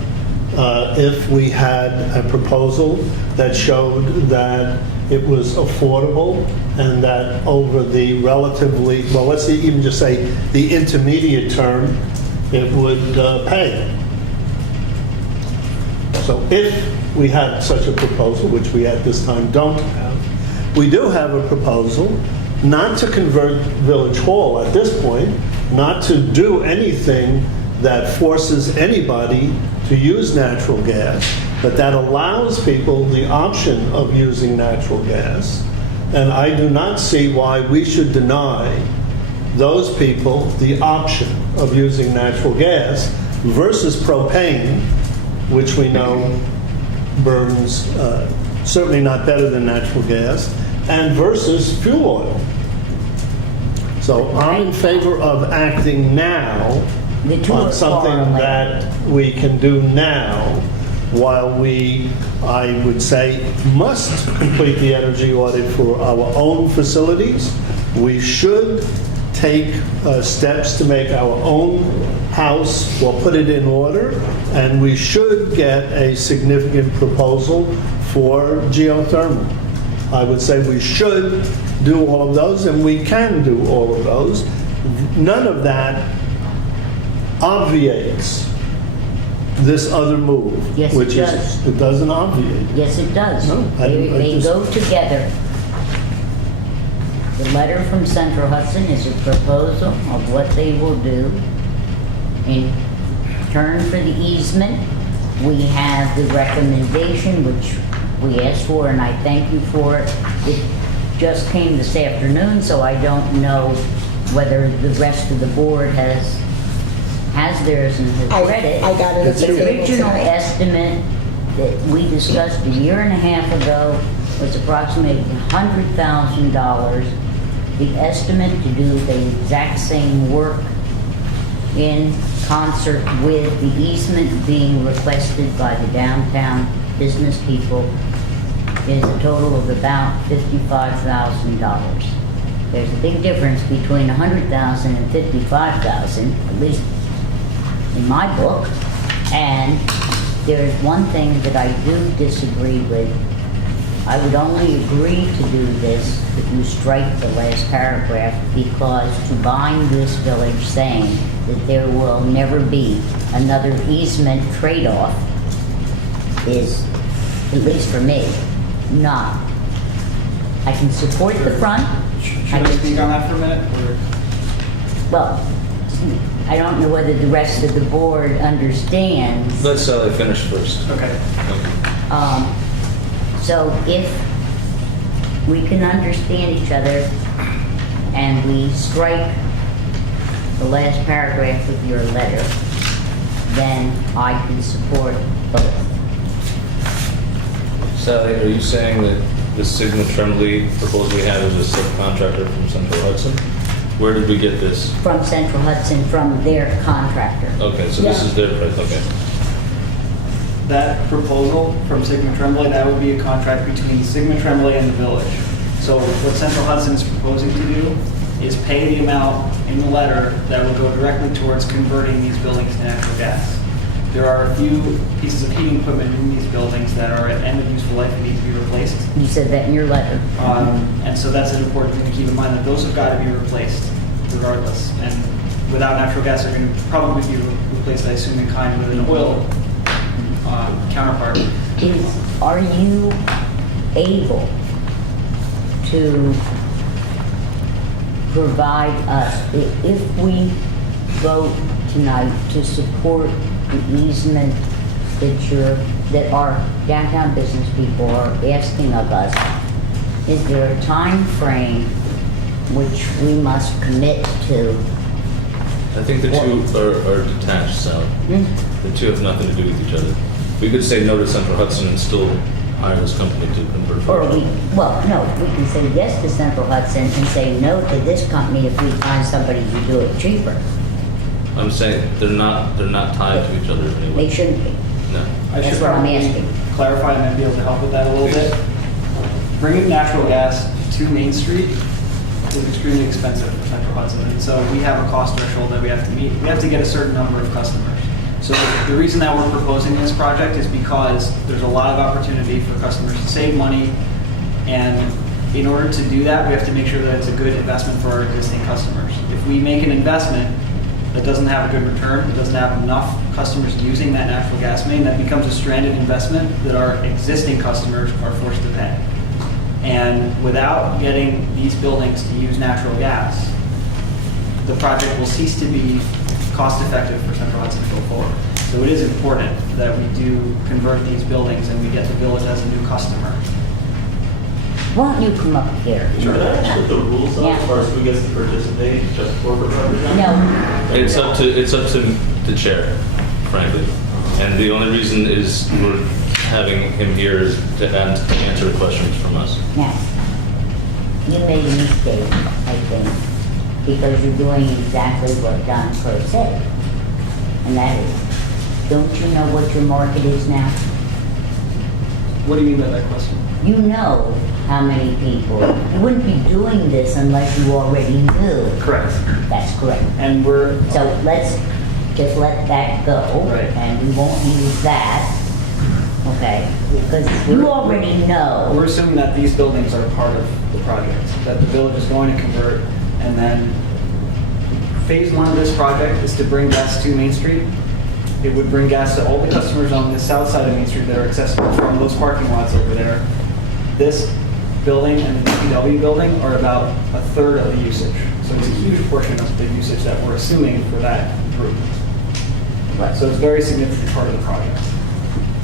if we had a proposal that showed that it was affordable and that over the relatively, well, let's even just say the intermediate term, it would pay. So if we had such a proposal, which we at this time don't have, we do have a proposal not to convert Village Hall at this point, not to do anything that forces anybody to use natural gas, but that allows people the option of using natural gas. And I do not see why we should deny those people the option of using natural gas versus propane, which we know burns certainly not better than natural gas, and versus fuel oil. So I'm in favor of acting now on something that we can do now, while we, I would say, must complete the energy audit for our own facilities. We should take steps to make our own house or put it in order, and we should get a significant proposal for geothermal. I would say we should do all of those, and we can do all of those. None of that obviates this other move. Yes, which it does. It doesn't obviate. Yes, it does. No, They go together. The letter from Central Hudson is a proposal of what they will do in turn for the easement. We have the recommendation, which we asked for, and I thank you for it. It just came this afternoon, so I don't know whether the rest of the board has theirs and has read it. I got it at the The table original tonight. estimate that we discussed a year and a half ago was approximately $100,000. The estimate to do the exact same work in concert with the easement being requested by the downtown business people is a total of about $55,000. There's a big difference between $100,000 and $55,000, at least in my book. And there's one thing that I do disagree with. I would only agree to do this if you strike the last paragraph, because to bind this village saying that there will never be another easement trade-off is, at least for me, not. I can support the front. Should I speak on that for a minute? Or? Well, I don't know whether the rest of the board understands. Let Sally finish first. Okay. So if we can understand each other and we strike the last paragraph of your letter, then I can support both. Sally, are you saying that the Sigma Tremblay proposal we had as a subcontractor from Central Hudson. Where did we get this? From Central Hudson, from their contractor. Okay, so this Yeah. is their price, okay. That proposal from Sigma Tremblay, that would be a contract between Sigma Tremblay and the village. So what Central Hudson is proposing to do is pay the amount in the letter that will go directly towards converting these buildings to natural gas. There are a few pieces of heating equipment in these buildings that are at end of useful life and need to be replaced. You said that in your letter. And so that's an important thing to keep in mind, that those have got to be replaced regardless. And without natural gas, they're going to probably be replaced, I assume, in kind with an oil counterpart. Are you able to provide us, if we vote tonight to support the easement that our downtown business people are asking of us, is there a time frame which we must commit to? I think the two are detached, Sal. The two have nothing to do with each other. We could say no to Central Hudson and still hire this company to convert. Or we can say yes to Central Hudson and say no to this company if we find somebody to do it cheaper. I'm saying they're not tied to each other anyway. They shouldn't be. No. That's what I'm asking. Clarify and then be able to help with that a little bit. Bringing natural gas to Main Street is extremely expensive for Central Hudson. And so we have a cost threshold that we have to meet. We have to get a certain number of customers. So the reason that we're proposing this project is because there's a lot of opportunity for customers to save money. And in order to do that, we have to make sure that it's a good investment for our existing customers. If we make an investment that doesn't have a good return, that doesn't have enough customers using that natural gas main, that becomes a stranded investment that our existing customers are forced to pay. And without getting these buildings to use natural gas, the project will cease to be cost effective for Central Hudson to go forward. So it is important that we do convert these buildings and we get the village as a new customer. Why don't you come up here? Sure, can I ask what the rules are Yeah. as far as who gets to participate, just corporate representatives? No. It's up to the chair, frankly. And the only reason is we're having him here is to answer questions from us. Now, you made a mistake, I think, because you're doing exactly what Don Crow said. And that is, don't you know what your market is now? What do you mean by that question? You know how many people, you wouldn't be doing this unless you already knew. Correct. That's correct. And we're, So let's just let that go. Right. And we won't use that, okay? Because you already know. we're assuming that these buildings are part of the project, that the village is going to convert, and then phase one of this project is to bring gas to Main Street. It would bring gas to all the customers on the south side of Main Street that are accessible from those parking lots over there. This building and the DPW building are about a third of the usage. So it's a huge portion of the usage that we're assuming for that group. So it's a very significant part of the project.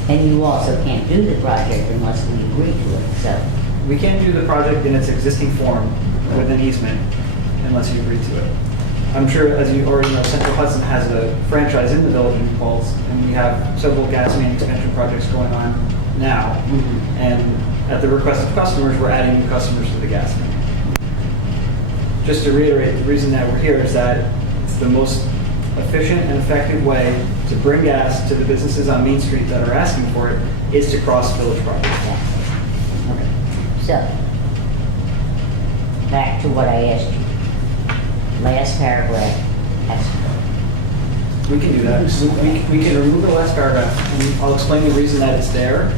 And you also can't do the project unless we agree to it, so. We can't do the project in its existing form with an easement unless you agree to it. I'm sure, as you already know, Central Hudson has a franchise in the village of New Paltz, and we have several gas main expansion projects going on now. And at the request of customers, we're adding new customers to the gas main. Just to reiterate, the reason that we're here is that it's the most efficient and effective way to bring gas to the businesses on Main Street that are asking for it is to cross village property. Okay. So, back to what I asked you. Last paragraph has to go. We can do that. We can remove the last paragraph, and I'll explain the reason that it's there.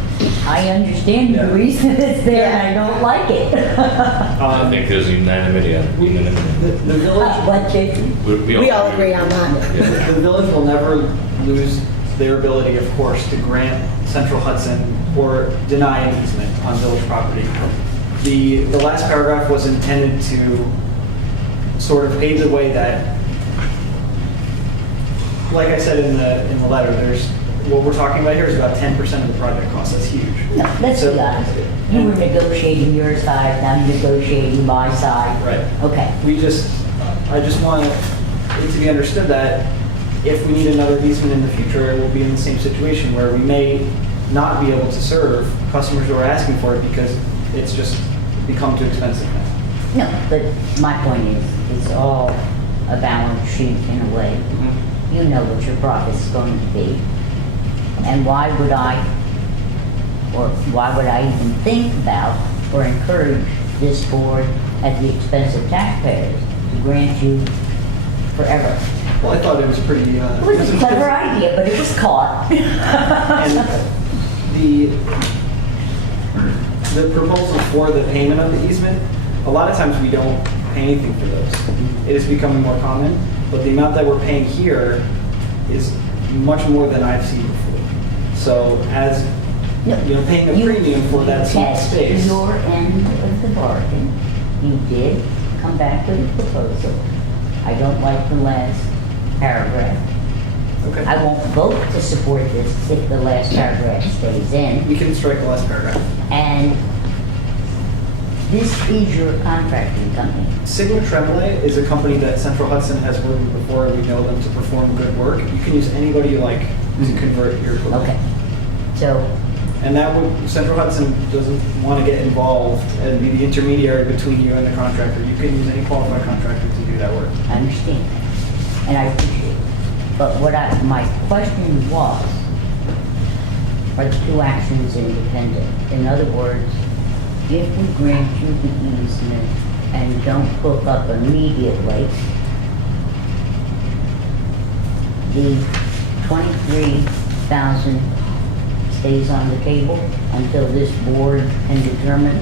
I understand the reason it's there and I don't like it. I think there's unanimity. The village, But Jason, We all agree on that. the village will never lose their ability, of course, to grant Central Hudson or deny an easement on village property. The last paragraph was intended to sort of pave the way that, like I said in the letter, there's, what we're talking about here is about 10% of the project cost. That's huge. no, let's be honest. You were negotiating your side, now you're negotiating my side. Right. Okay. I just want it to be understood that if we need another easement in the future, it will be in the same situation where we may not be able to serve customers who are asking for it because It's just become too expensive now. No, but my point is, it's all a balance sheet in a way. You know what your profit's going to be. And why would I even think about or encourage this board at the expense of taxpayers to grant you forever? Well, I thought it was pretty, It was a clever idea, but it was caught. And the proposal for the payment of the easement, a lot of times we don't pay anything for those. It is becoming more common, but the amount that we're paying here is much more than I've seen before. So as, paying a premium for that small Test space. your end of the bargain. You did come back with a proposal. I don't like the last paragraph. Okay. I won't vote to support this if the last paragraph stays in. We can strike the last paragraph. And this is your contracting company. Sigma Tremblay is a company that Central Hudson has worked with before. We know them to perform good work. You can use anybody you like to convert your equipment. Okay. So, And that would, Central Hudson doesn't want to get involved and be the intermediary between you and the contractor. You can use any qualified contractor to do that work. I understand that, and I appreciate it. But my question was, are the two actions independent? In other words, if we grant you the easement and don't hook up immediately, the 23,000 stays on the table until this board can determine?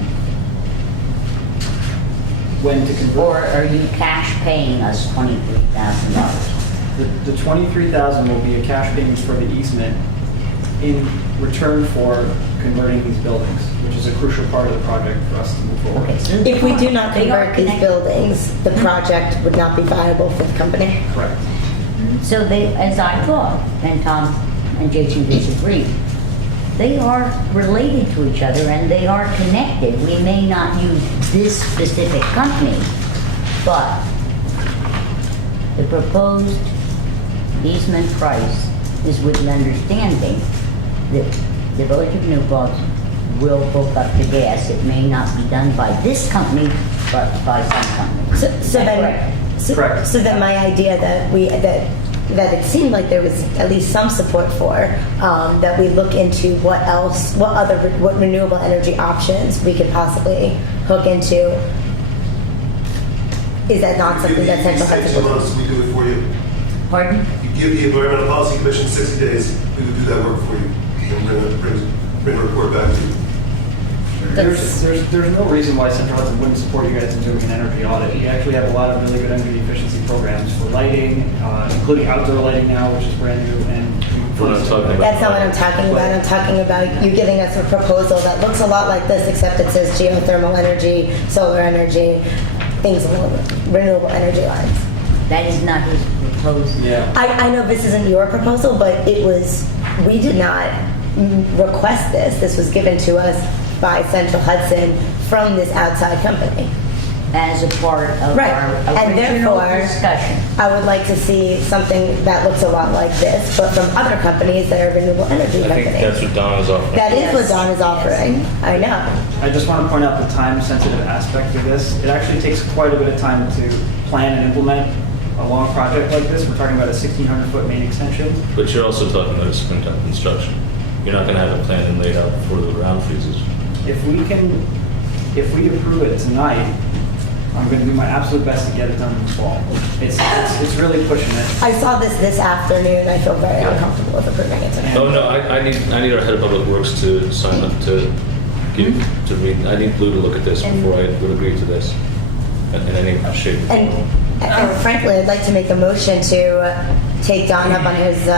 When to convert. Or are you cash paying us $23,000? The $23,000 will be a cash payment for the easement in return for converting these buildings, which is a crucial part of the project for us to move forward. Okay, so If we do not they are convert these connected. buildings, the project would not be viable for the company. Correct. So they, as I thought, and Tom and Jason disagreed, they are related to each other and they are connected. We may not use this specific company, but the proposed easement price is with the understanding that the Village of New Paltz will hook up the gas. It may not be done by this company, but by some company. Correct. So then my idea that it seemed like there was at least some support for, that we look into what renewable energy options we could possibly hook into. Is that not something that Central Hudson would do? We do it for you. Pardon? You give the Environmental Policy Commission 60 days, we would do that work for you. And bring a report back to you. There's no reason why Central Hudson wouldn't support you guys in doing an energy audit. You actually have a lot of really good energy efficiency programs for lighting, including outdoor lighting now, which is brand new. And We're not talking about- That's not what I'm talking about. I'm talking about you giving us a proposal that looks a lot like this, except it says geothermal energy, solar energy, things along the renewable energy lines. That is not his proposal. yeah. I know this isn't your proposal, but we did not request this. This was given to us by Central Hudson from this outside company. As a part of Right, our and original therefore, discussion. I would like to see something that looks a lot like this, but from other companies that are renewable energy I think companies. that's what Don is offering. That is what Don is offering. I know. I just want to point out the time-sensitive aspect of this. It actually takes quite a bit of time to plan and implement a long project like this. We're talking about a 1,600-foot main extension. But you're also talking about a springtime construction. You're not going to have a plan and laid out before the ground freezes. If we approve it tonight, I'm going to do my absolute best to get it done this fall. It's really pushing it. I saw this afternoon. I feel very uncomfortable with approving it tonight. Oh, no, I need our head of public works to sign up to read. I need Blue to look at this before I would agree to this in any shape. And frankly, I'd like to make a motion to take Don up on his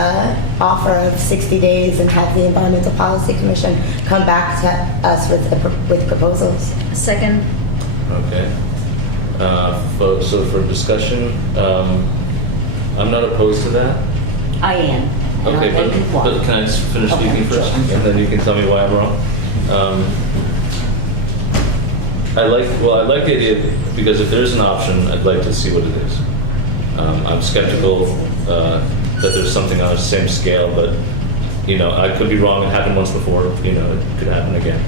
offer of 60 days and have the Environmental Policy Commission come back to us with proposals. Second, Okay. So for discussion, I'm not opposed to that. I am. And Okay, I'll take it but one. can I just finish speaking Okay, first? sure. And then you can tell me why I'm wrong. I like the idea, because if there's an option, I'd like to see what it is. I'm skeptical that there's something on the same scale, but, I could be wrong. It happened once before, it could happen again.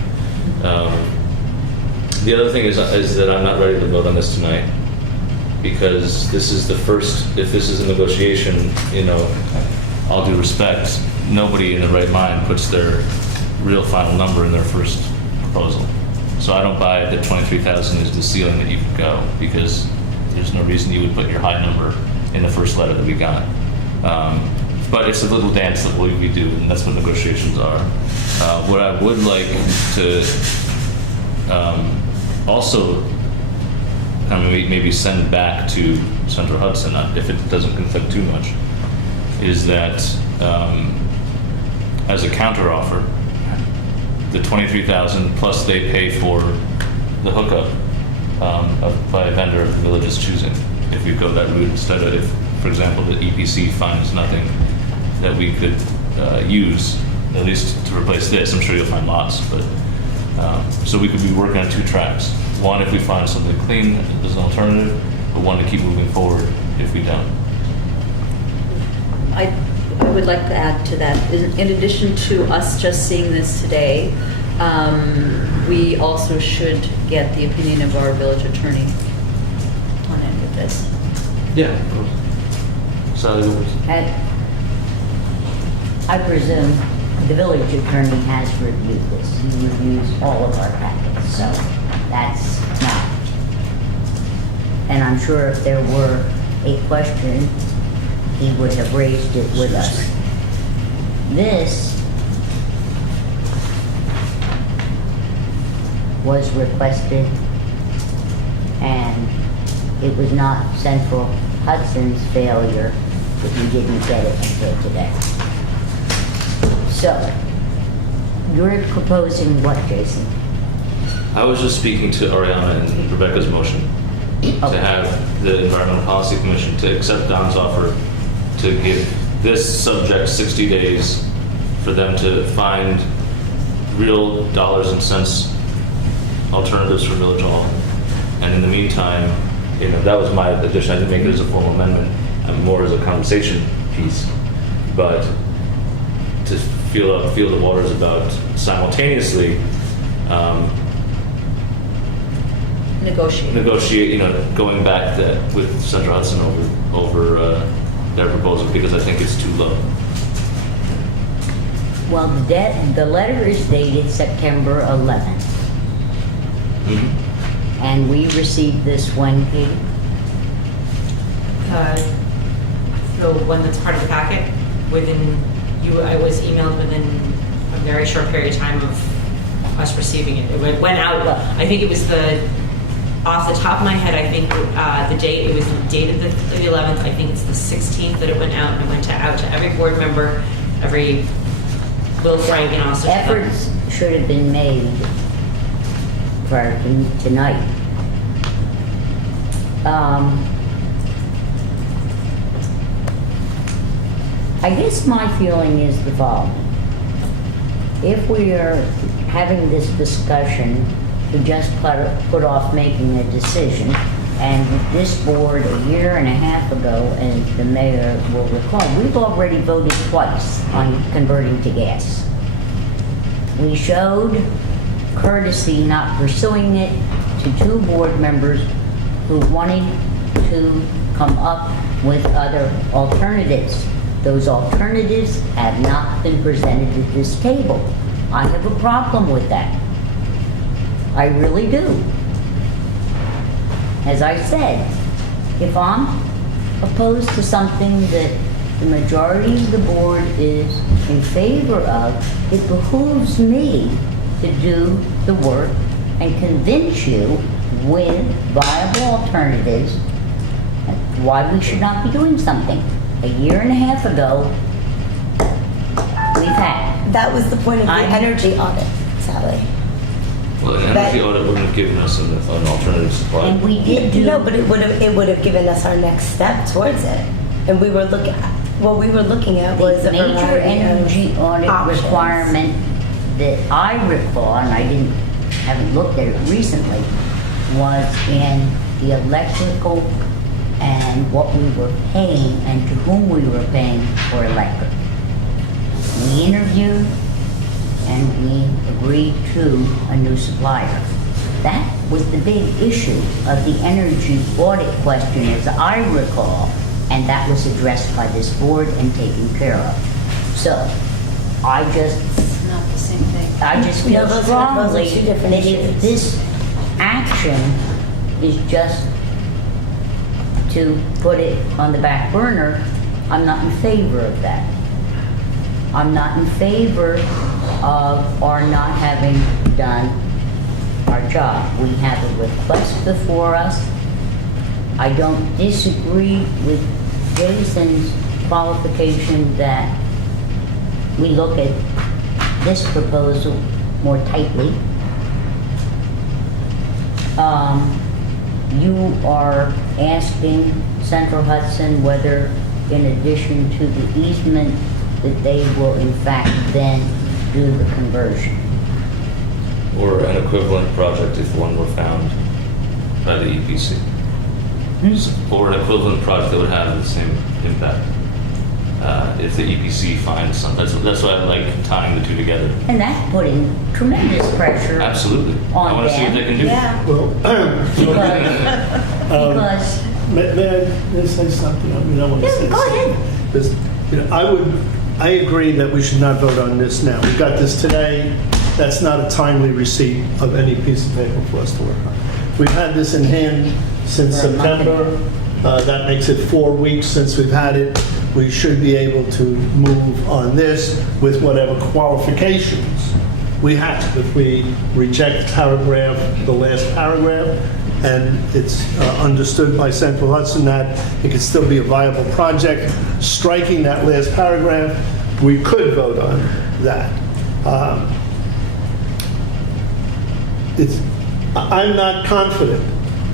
the other thing is that I'm not ready to vote on this tonight, because this is the first, if this is a negotiation, all due respect, nobody in their right mind puts their real final number in their first proposal. So I don't buy that 23,000 is the ceiling that you can go, because there's no reason you would put your high number in the first letter that we got. But it's a little dance that we do, and that's what negotiations are. What I would like to also maybe send back to Central Hudson, if it doesn't conflict too much, is that as a counteroffer, the 23,000 plus they pay for the hookup by a vendor of the village's choosing. If we go that route instead of, if, for example, the EPC finds nothing that we could use, at least to replace this. I'm sure you'll find lots, but so we could be working on 2 tracks. One, if we find something clean as an alternative, but one to keep moving forward if we don't. I would like to add to that. In addition to us just seeing this today, we also should get the opinion of our village attorney on any of this. Yeah. So And I presume the village attorney has reviewed this. He reviews all of our packets, so that's not. And I'm sure if there were a question, he would have raised it with us. This was requested, and it was not Central Hudson's failure that we didn't get it until today. So, you're proposing what, Jason? I was just speaking to Ariana and Rebecca's motion to have the Environmental Policy Commission to accept Don's offer to give this subject 60 days for them to find real dollars and cents alternatives for Village Hall. And in the meantime, that was my addition. I didn't make it as a formal amendment, more as a conversation piece. But to feel the waters about simultaneously negotiate, going back with Central Hudson over their proposal, because I think it's too low. Well, the letter is dated September 11th. Mm-hmm. And we received this when, Katie? The one that's part of the packet, I was emailed within a very short period of time of us receiving it. It went out, I think it was off the top of my head, I think the date, it was dated the 11th, I think it's the 16th that it went out, and it went out to every board member, every Will Frank, and also efforts should have been made prior to tonight. I guess my feeling is the following. If we are having this discussion to just put off making a decision, and this board a year and a half ago, and the mayor will recall, we've already voted twice on converting to gas. We showed courtesy not pursuing it to 2 board members who wanted to come up with other alternatives. Those alternatives have not been presented at this table. I have a problem with that. I really do. As I said, if I'm opposed to something that the majority of the board is in favor of, it behooves me to do the work and convince you with viable alternatives why we should not be doing something. A year and a half ago, we've had. That was the point of the energy audit, Sally. Well, an energy audit wouldn't have given us an alternative supply. And we did do. No, but it would have given us our next step towards it. And we were looking, what we were looking at was The a major variety of energy audit options. requirement that I recall, and I haven't looked at it recently, was in the electrical and what we were paying and to whom we were paying for electric. We interviewed and we agreed to a new supplier. That was the big issue of the energy audit question, as I recall, and that was addressed by this board and taken care of. So, I just Not the same thing. I just feel No, those are strongly two different that if issues. this action is just to put it on the back burner, I'm not in favor of that. I'm not in favor of our not having done our job. We have a request before us. I don't disagree with Jason's qualification that we look at this proposal more tightly. You are asking Central Hudson whether, in addition to the easement, that they will in fact then do the conversion. Or an equivalent project if one were found by the EPC. Or an equivalent project that would have the same impact. If the EPC finds something. That's why I like tying the two together. And that's putting tremendous pressure Absolutely. I on want to see what them. they can do. Yeah, Well, because, may I say something? I mean, I want to Yeah, say go something. ahead. Because, I agree that we should not vote on this now. We got this today. That's not a timely receipt of any piece of paper for us to work on. We've had this in hand since For a month. September. That makes it 4 weeks since we've had it. We should be able to move on this with whatever qualifications we have. If we reject paragraph, the last paragraph, and it's understood by Central Hudson that it could still be a viable project, striking that last paragraph, we could vote on that. I'm not confident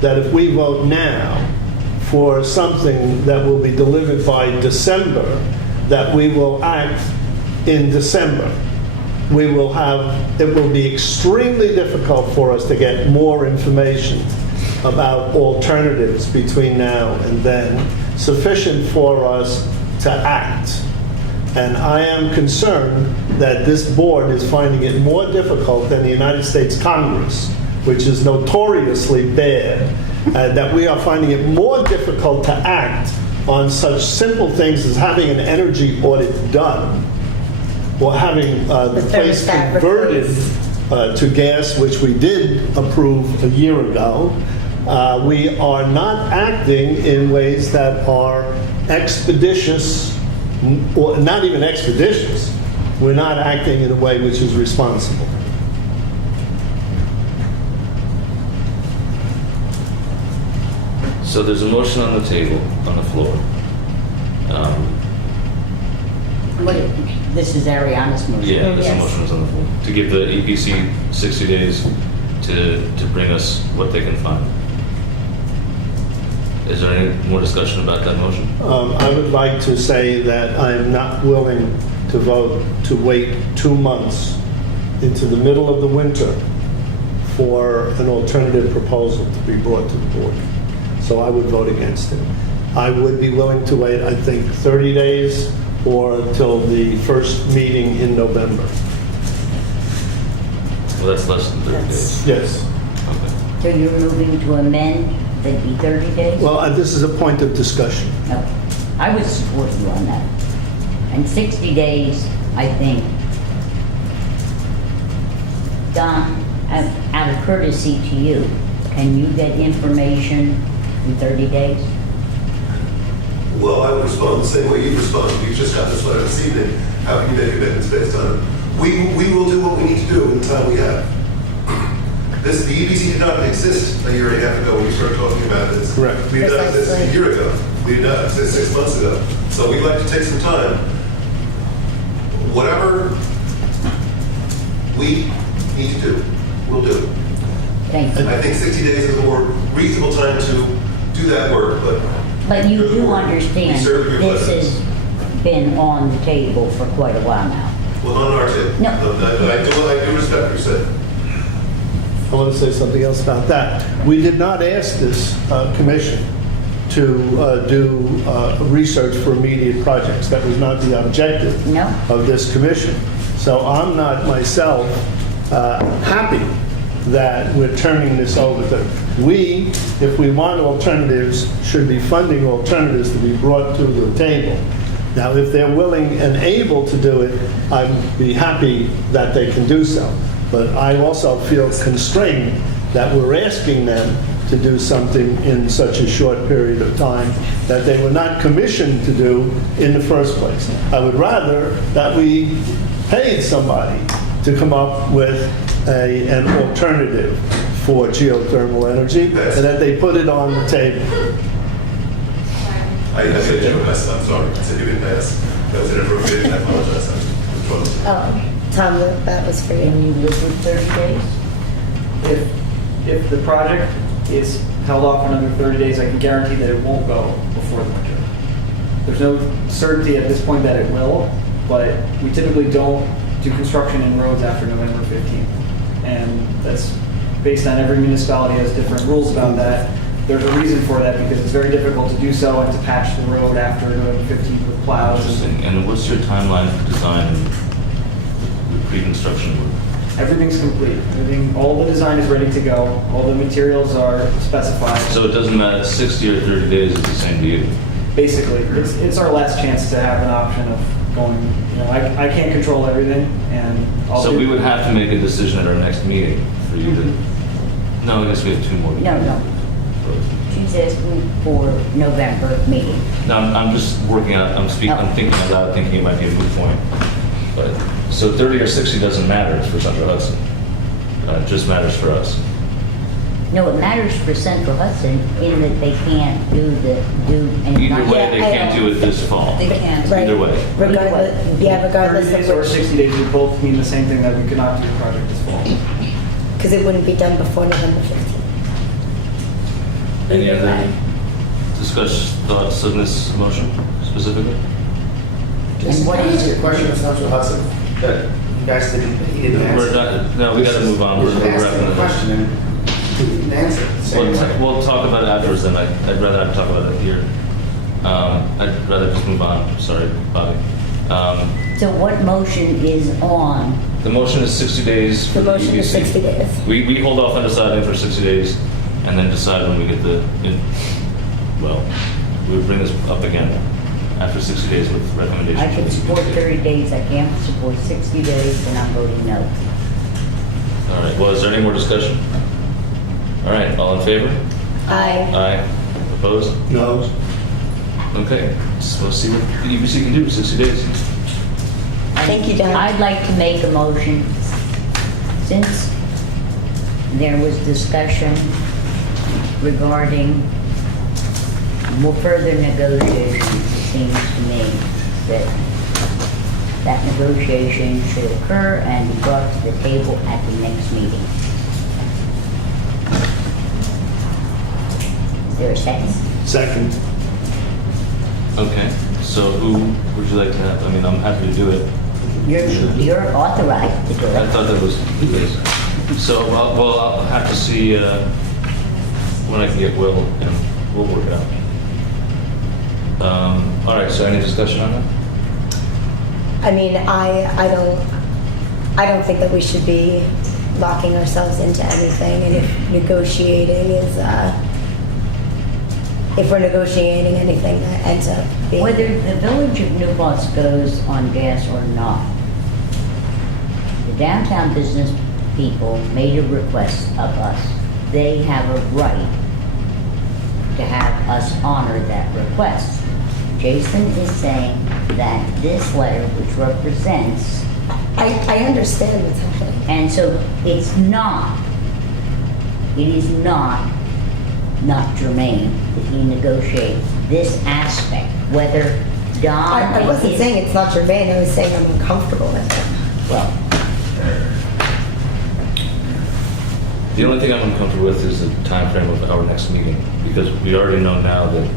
that if we vote now for something that will be delivered by December, that we will act in December. It will be extremely difficult for us to get more information about alternatives between now and then, sufficient for us to act. And I am concerned that this board is finding it more difficult than the United States Congress, which is notoriously bad, that we are finding it more difficult to act on such simple things as having an energy audit done, or having the place thermostat converted to gas, which we did approve a year ago. We are not acting in ways that are expeditious, or not even expeditious. We're not acting in a way which is responsible. So there's a motion on the table, on the floor. this is Ariana's motion. Yeah, this Yes. motion is on the floor. To give the EPC 60 days to bring us what they can find. Is there any more discussion about that motion? I would like to say that I am not willing to vote to wait 2 months into the middle of the winter for an alternative proposal to be brought to the board. So I would vote against it. I would be willing to wait, I think, 30 days or till the first meeting in November. Well, that's less than 30 days. Yes. Okay. So you're moving to amend, that'd be 30 days? Well, this is a point of discussion. No, I would support you on that. And 60 days, I think. Don, out of courtesy to you, can you get information in 30 days? Well, I would respond the same way you respond. You just got this letter this evening. How can you make commitments based on it? We will do what we need to do in the time we have. The EPC did not exist a year and a half ago when we started talking about this. Correct. We did not exist a year ago. We did not exist 6 months ago. So we'd like to take some time. Whatever we need to do, we'll do. Thank you. I think 60 days is a more reasonable time to do that work, but But you do understand, We certainly this request has been on the table for quite a while now. well, not on our table. No. I do respect what you said. I want to say something else about that. We did not ask this commission to do research for immediate projects. That was not the objective No. of this commission. So I'm not myself happy that we're turning this over to. We, if we want alternatives, should be funding alternatives to be brought to the table. Now, if they're willing and able to do it, I'd be happy that they can do so. But I also feel constrained that we're asking them to do something in such a short period of time that they were not commissioned to do in the first place. I would rather that we paid somebody to come up with an alternative for geothermal energy and that they put it on the table. I said you passed, I'm sorry. I said you didn't pass. That was inappropriate, and I apologize. Oh, Tom, that was for you. And you live with 30 days? If the project is held off for another 30 days, I can guarantee that it won't go before the winter. There's no certainty at this point that it will, but we typically don't do construction in roads after November 15th. And that's based on every municipality has different rules about that. There's a reason for that because it's very difficult to do so and to patch the road after November 15th with plows. Interesting. And what's your timeline for design and pre-construction work? Everything's complete. All the design is ready to go. All the materials are specified. So it doesn't matter, 60 or 30 days is the same to you? Basically, it's our last chance to have an option of going, I can't control everything, and So we would have to make a decision at our next meeting for you to, no, I guess we have 2 more. No. She's asking for November meeting. No, I'm just working out, I'm thinking out loud, thinking it might be a moot point. But, so 30 or 60 doesn't matter for Central Hudson. It just matters for us. No, it matters for Central Hudson in that they can't do any. Either way, they can't do it this fall. They can't. Right. Either way. Regardless, regardless 30 days of or which, 60 days would both mean the same thing, that we could not do the project this fall. because it wouldn't be done before November 15th. Any other thoughts on this motion specifically? And what is your question of Central Hudson? Good. You guys didn't answer. No, we gotta move on. We're Ask wrapping the it up. question and you didn't answer it the same way. We'll talk about it afterwards then. I'd rather not talk about it here. I'd rather just move on. Sorry, Bobby. So what motion is on? The motion is 60 days. for The motion is EBC. 60 days. We hold off on deciding for 60 days and then decide when we get we would bring this up again after 60 days with recommendations. I can support 30 days, I can't support 60 days, and I'm voting no. All right, well, is there any more discussion? All right, all in favor? Aye. Aye. Opposed? No? Okay, so let's see what the EBC can do, 60 days. Thank you, Don. I'd like to make a motion, since there was discussion regarding more further negotiations, it seems to me that negotiation should occur and be brought to the table at the next meeting. Is there a second? Second. Okay, so who would you like to have? I mean, I'm happy to do it. You're authorized to do I it. thought that was, so, I'll have to see when I can get Will, and we'll work it out. All right, so any discussion on that? I mean, I don't think that we should be locking ourselves into anything, and if we're negotiating anything that ends up being. Whether the Village of New Paltz goes on gas or not, the downtown business people made a request of us. They have a right to have us honor that request. Jason is saying that this letter, which represents, I understand what's happening. and so it is not germane that he negotiates this aspect, whether Don. I wasn't saying it's not germane, I was saying I'm uncomfortable with it. Well, The only thing I'm uncomfortable with is the timeframe of our next meeting, because we already know now that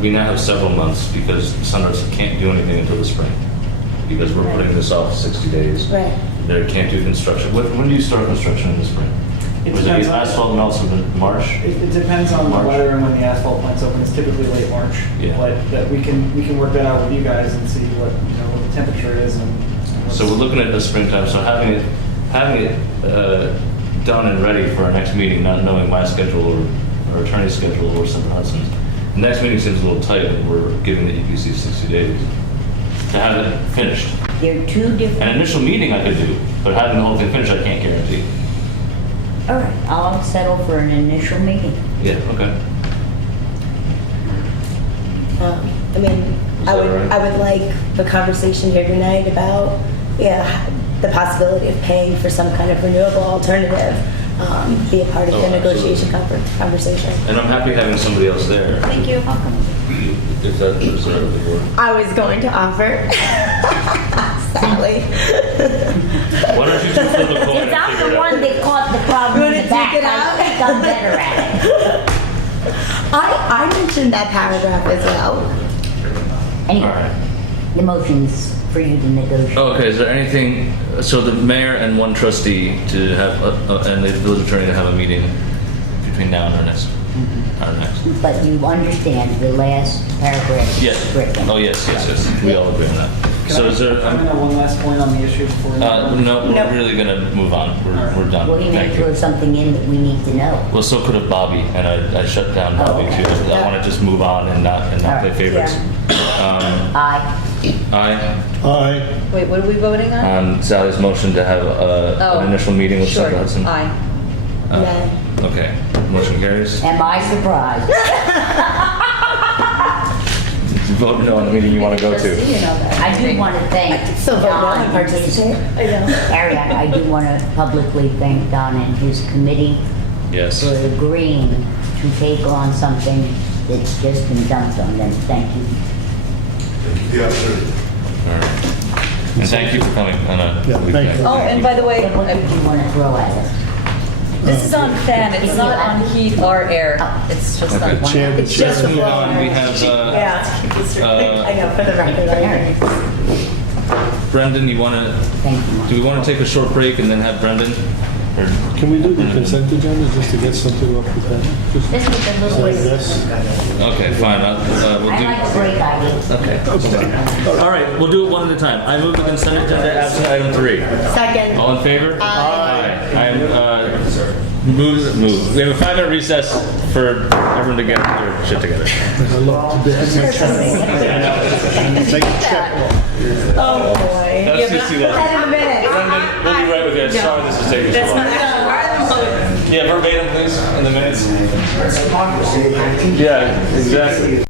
we now have several months, because Sunrise can't do anything until the spring, because we're putting this off 60 days. Right. They can't do construction. When do you start construction in the spring? It Was it depends on- asphalt melts in March? It depends on the March. weather and when the asphalt plant's open. It's typically late March. Yeah. But that we can work that out with you guys and see what the temperature is and what's- So we're looking at the springtime, so having it having it done and ready for our next meeting, not knowing my schedule or our attorney's schedule or Senator Hudson's. The next meeting seems a little tight when we're giving the EPC 60 days to have it finished. They're two different. An initial meeting I could do, but having the whole thing finished, I can't guarantee. All right, I'll settle for an initial meeting. Yeah, okay. I mean, I that would, right? I would like the conversation here tonight about, the possibility of paying for some kind of renewable alternative, be a part of Oh, the negotiation absolutely. conversation. And I'm happy having somebody else there. Thank you. If that is the board. I was going to offer, Sally. Why don't you two flip a coin Since and I'm figure the it one out? that caught the problem in the back, I think I'm better at it. I mentioned that paragraph as well. Anyway, the motion's for you to negotiate. Okay, is there anything, so the mayor and one trustee to have, and the village attorney to have a meeting between now and our next? But you understand the last paragraph is Yes. stricken. Oh, yes. We all agree on that. So is there, Can I know one last point on the issue before? no, we're really gonna move on. We're done. Well, he may Thank throw you. something in that we need to know. Well, so could have Bobby, and I shut down Bobby okay. too. I wanna just move on and not play Alright, favorites. Aye. Aye. Wait, what are we voting on? On Sally's motion to have an initial meeting with Sure. Senator Hudson. Aye. Okay, motion carries. Am I surprised? Vote no on the meeting you want to go to. I do want to thank still vote no Don and and his, participate. I know. Ariana, I do want to publicly thank Don and his committee Yes. for agreeing to take on something that's just been dumped on them. Thank you. The opportunity. All right. And thank you for coming on a Yeah, weekday. thank you. Oh, and by the way, What did you want to throw at us? this is on fan, it's not on heat or air. It's just Okay. on. Chair, It's just Let's the move floor. on. We have Yeah. I know, for the record. I know. Brendan, you want to, Thank you, Mark. do we want to take a short break and then have Brendan? Or Can we do the Brendan? consent agenda just to get something off the bat? Just This was a little like bit, this? Okay, fine. We'll I do. like break ideas. Okay. All right, we'll do it one at a time. I move the consent agenda absent item 3. Second. All in favor? Aye. I am, move. We have a 5-minute recess for everyone to get their shit together. I love to bed. Take a check. Oh, boy. That's just too long. 7 minutes. Brendan, we'll be right with you. Sorry this is taking so long. Yeah, verbatim, please, in the minutes. Yeah, exactly.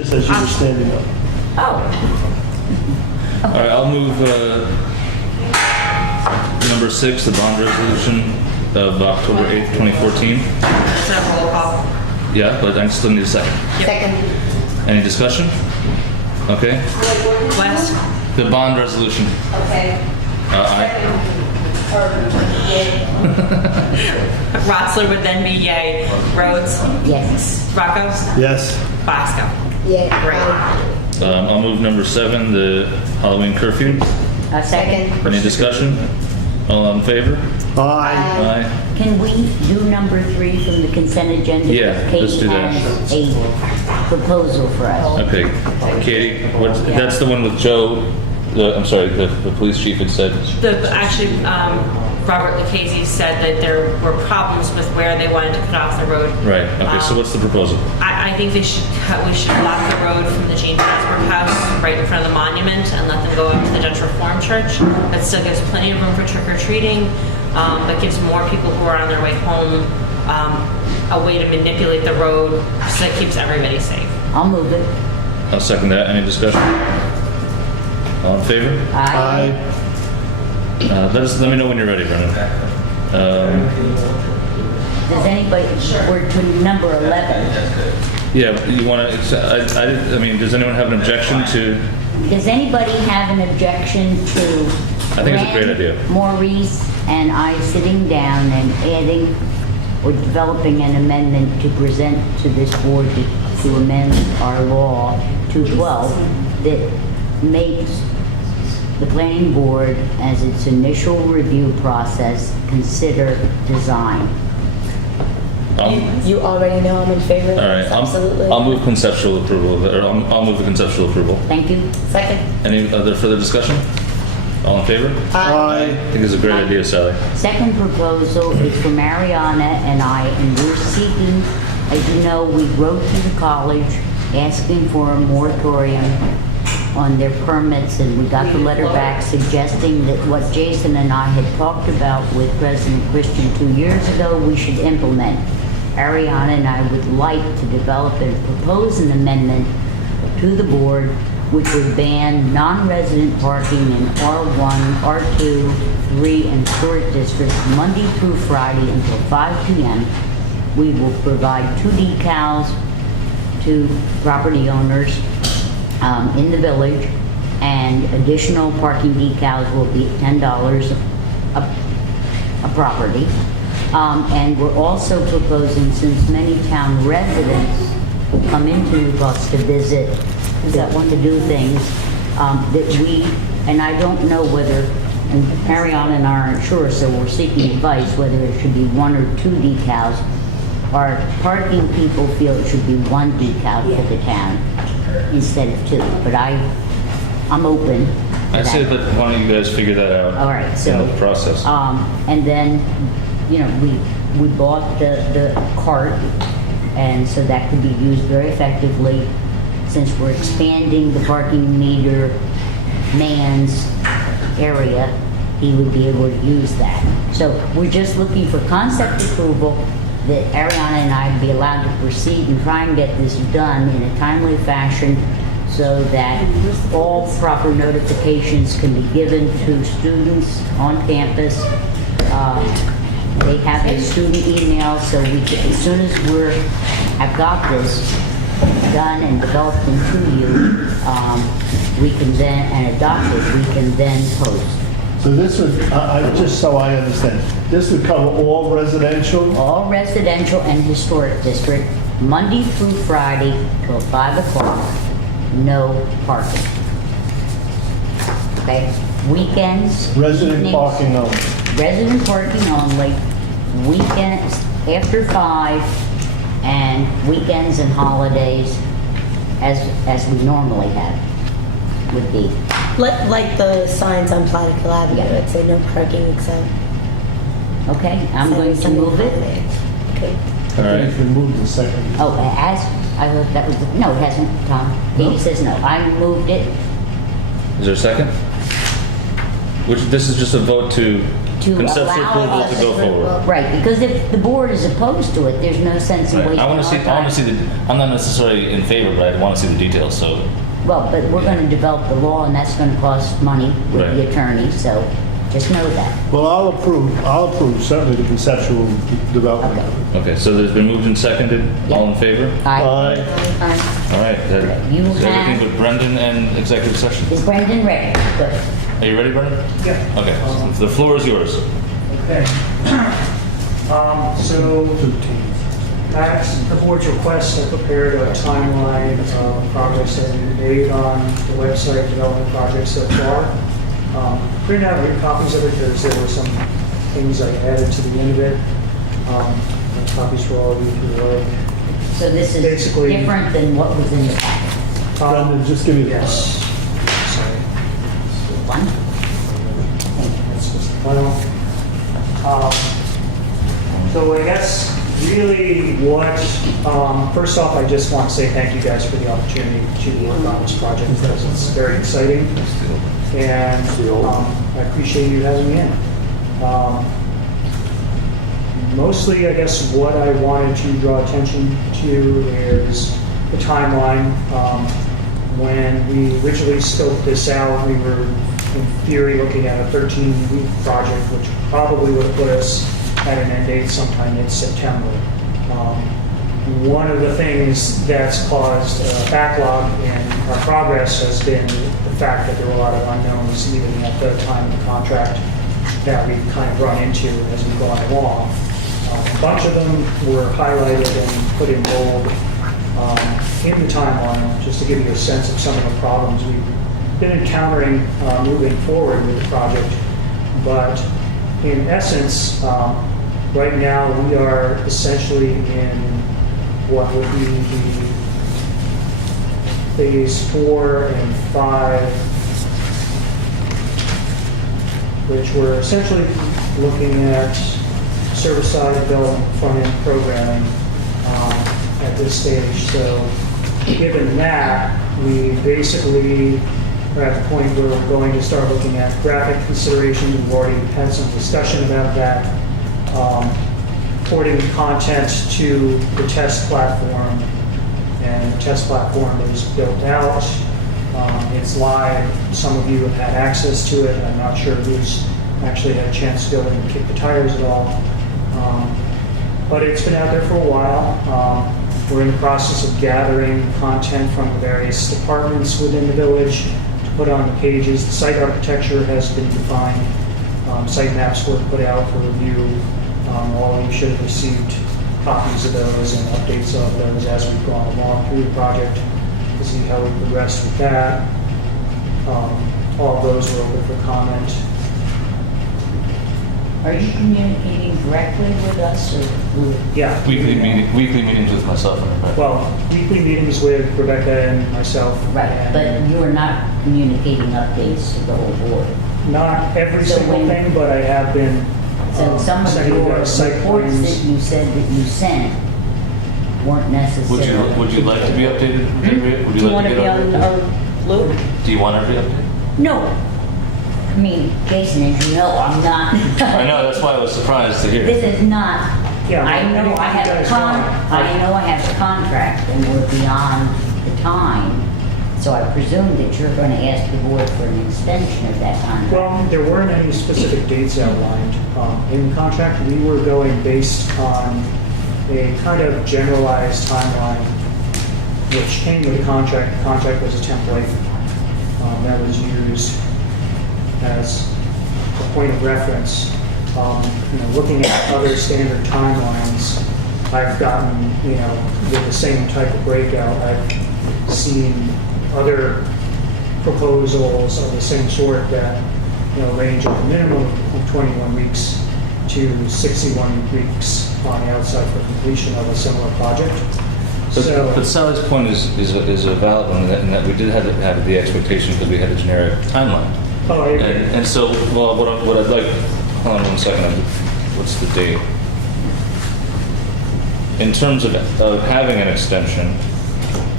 this as you were standing up. Oh, All right, I'll move number 6, the bond resolution of October 8th, 2014. Is that a roll call? Yeah, but I still need a second. Second. Any discussion? Okay. West? The bond resolution. Okay. Aye. Rossler would then be yay. Rhodes? yes. Rocco? Yes. Bosco? Yeah. Great. I'll move number 7, the Halloween curfew. A second. Any discussion? All in favor? Aye. Aye. Can we do number 3 from the consent agenda? Yeah, let's do that. Katie has a proposal for us. Okay. Katie, that's the one with Joe, I'm sorry, the police chief had said. Actually, Robert Lucchese said that there were problems with where they wanted to cut off the road. Right, okay, so what's the proposal? I think we should block the road from the Jane Hasbrook house right in front of the monument and let them go up to the Dutch Reformed Church. That still gives plenty of room for trick-or-treating, but gives more people who are on their way home a way to manipulate the road so it keeps everybody safe. I'll move it. I'll second that. Any discussion? All in favor? Aye. Let me know when you're ready, Brendan. Does anybody, we're to number 11. Yeah, you want to, I mean, does anyone have an objection to, Does anybody have an objection to? I think it's a great idea. Maurice and I sitting down and adding or developing an amendment to present to this board to amend our law 212 that makes the planning board, as its initial review process, consider design. You already know I'm in favor of All right, this, absolutely. I'll move conceptual approval of it, or I'll move the conceptual approval. Thank you. Second. Any other further discussion? All in favor? Aye. I think it's a great idea, Sally. Second proposal is for Mariana and I, and we're seeking, as you know, we wrote to the college asking for a moratorium on their permits, and we got the letter back suggesting that what Jason and I had talked about with President Christian 2 years ago, we should implement. Ariana and I would like to develop and propose an amendment to the board which would ban non-resident parking in R1, R2, 3, and short districts Monday through Friday until 5 p.m. We will provide 2 decals to property owners in the village, and additional parking decals will be $10 a property. And we're also proposing, since many town residents come into New Paltz to visit, that want to do things, that we, and I don't know whether, and Ariana and I aren't sure, so we're seeking advice whether it should be 1 or 2 decals. Our parking people feel it should be 1 decal for the town instead of 2, but I'm open to I that. say that, why don't you guys figure that out? All right, so, in the process. and then, you know, we bought the cart, and so that could be used very effectively. Since we're expanding the parking meter man's area, he would be able to use that. So we're just looking for concept approval that Ariana and I would be allowed to proceed and try and get this done in a timely fashion so that all proper notifications can be given to students on campus. They have a student email, so we can, as soon as I've got this done and developed into you, we can then, and adopted, we can then post. So this would, just so I understand, this would cover all residential? All residential and historic district, Monday through Friday till 5 o'clock, no parking. Okay, weekends. Resident evenings, parking only? Resident parking only, weekends after 5, and weekends and holidays as we normally have would be. Like the signs on Plattekill Avenue, Yeah. that say no parking except. Okay, I'm going to move it. Okay. All right. If you move the second. Oh, I thought that was, no, it hasn't, Tom. Katie says no. I moved it. Is there a second? This is just a vote to to Conceptual allow approval us. to go forward. Right, because if the board is opposed to it, there's no sense in Right. wasting I our want to see. time. I want to see the. I'm not necessarily in favor, but I want to see the details. So. Well, but we're gonna develop the law, and that's gonna cost money with Right. the attorney, so just know that. Well, I'll approve certainly the conceptual development of it. Okay. So there's been moved and seconded. Yep. All in favor? Aye. All right. That, You is everything have- but Brendan and executive session. Is Brendan ready? Good. Are you ready, Brendan? Yeah. Okay. The floor is yours. Okay. So, at the board's request, I prepared a timeline of progress that we've made on the website development project so far. Printed out written copies of it because there were some things I added to the end of it. And copies for all of you if you like. So this is Basically- different than what was in the packet. Brendan, just give me the. Yes. Sorry. One? That's just the final. So I guess really what, first off, I just want to say thank you guys for the opportunity to work on this project because it's very exciting. And I appreciate you having me in. Mostly, I guess, what I wanted to draw attention to is the timeline. When we originally scoped this out, we were in theory looking at a 13-week project, which probably would have put us at an end date sometime in September. One of the things that's caused a backlog in our progress has been the fact that there were a lot of unknowns even at the time of the contract that we've kind of run into as we've gone along. A bunch of them were highlighted and put in bold in the timeline, just to give you a sense of some of the problems we've been encountering moving forward with the project. But in essence, right now we are essentially in what would be the phase 4 and 5, which we're essentially looking at server-side development, front-end programming at this stage. So given that, we basically are at the point where we're going to start looking at graphic considerations. We've already had some discussion about that. Porting content to the test platform, and the test platform is built out. It's live. Some of you have had access to it. I'm not sure who's actually had a chance to go in and kick the tires at all. But it's been out there for a while. We're in the process of gathering content from the various departments within the village to put on the pages. The site architecture has been defined. Site maps were put out for review. All of you should have received copies of those and updates of those as we've gone along through the project to see how we progress with that. All of those were open for comment. Are you communicating directly with us or with? Yeah. Weekly meetings with myself and Rebecca. Well, weekly meetings with Rebecca and myself. Right, and but you are not communicating updates to the whole board. not every So single when- thing, but I have been So some of sending your the site reports that plans. you said that you sent weren't necessarily. Would you like to be updated? Andrea? Would Do you like want to get be on our loop? Do you want to be updated? No. I mean, Jason, as you know, I'm not. I know, that's why I was surprised to hear. This is not, Yeah, I know I have a anything you guys want. I know I have a contract and we're beyond the time. So I presume that you're going to ask the board for an extension of that contract. Well, there weren't any specific dates outlined in the contract. We were going based on a kind of generalized timeline, which came with the contract. The contract was a template that was used as a point of reference. Looking at other standard timelines, I've gotten, with the same type of breakout, I've seen other proposals of the same sort that, range from a minimum of 21 weeks to 61 weeks on the outside for completion of a similar project. But Sally's point is a valid one in that we did have the expectation because we had a generic timeline. Oh, I agree. And so, well, what I'd like, hold on one second, what's the date? In terms of having an extension,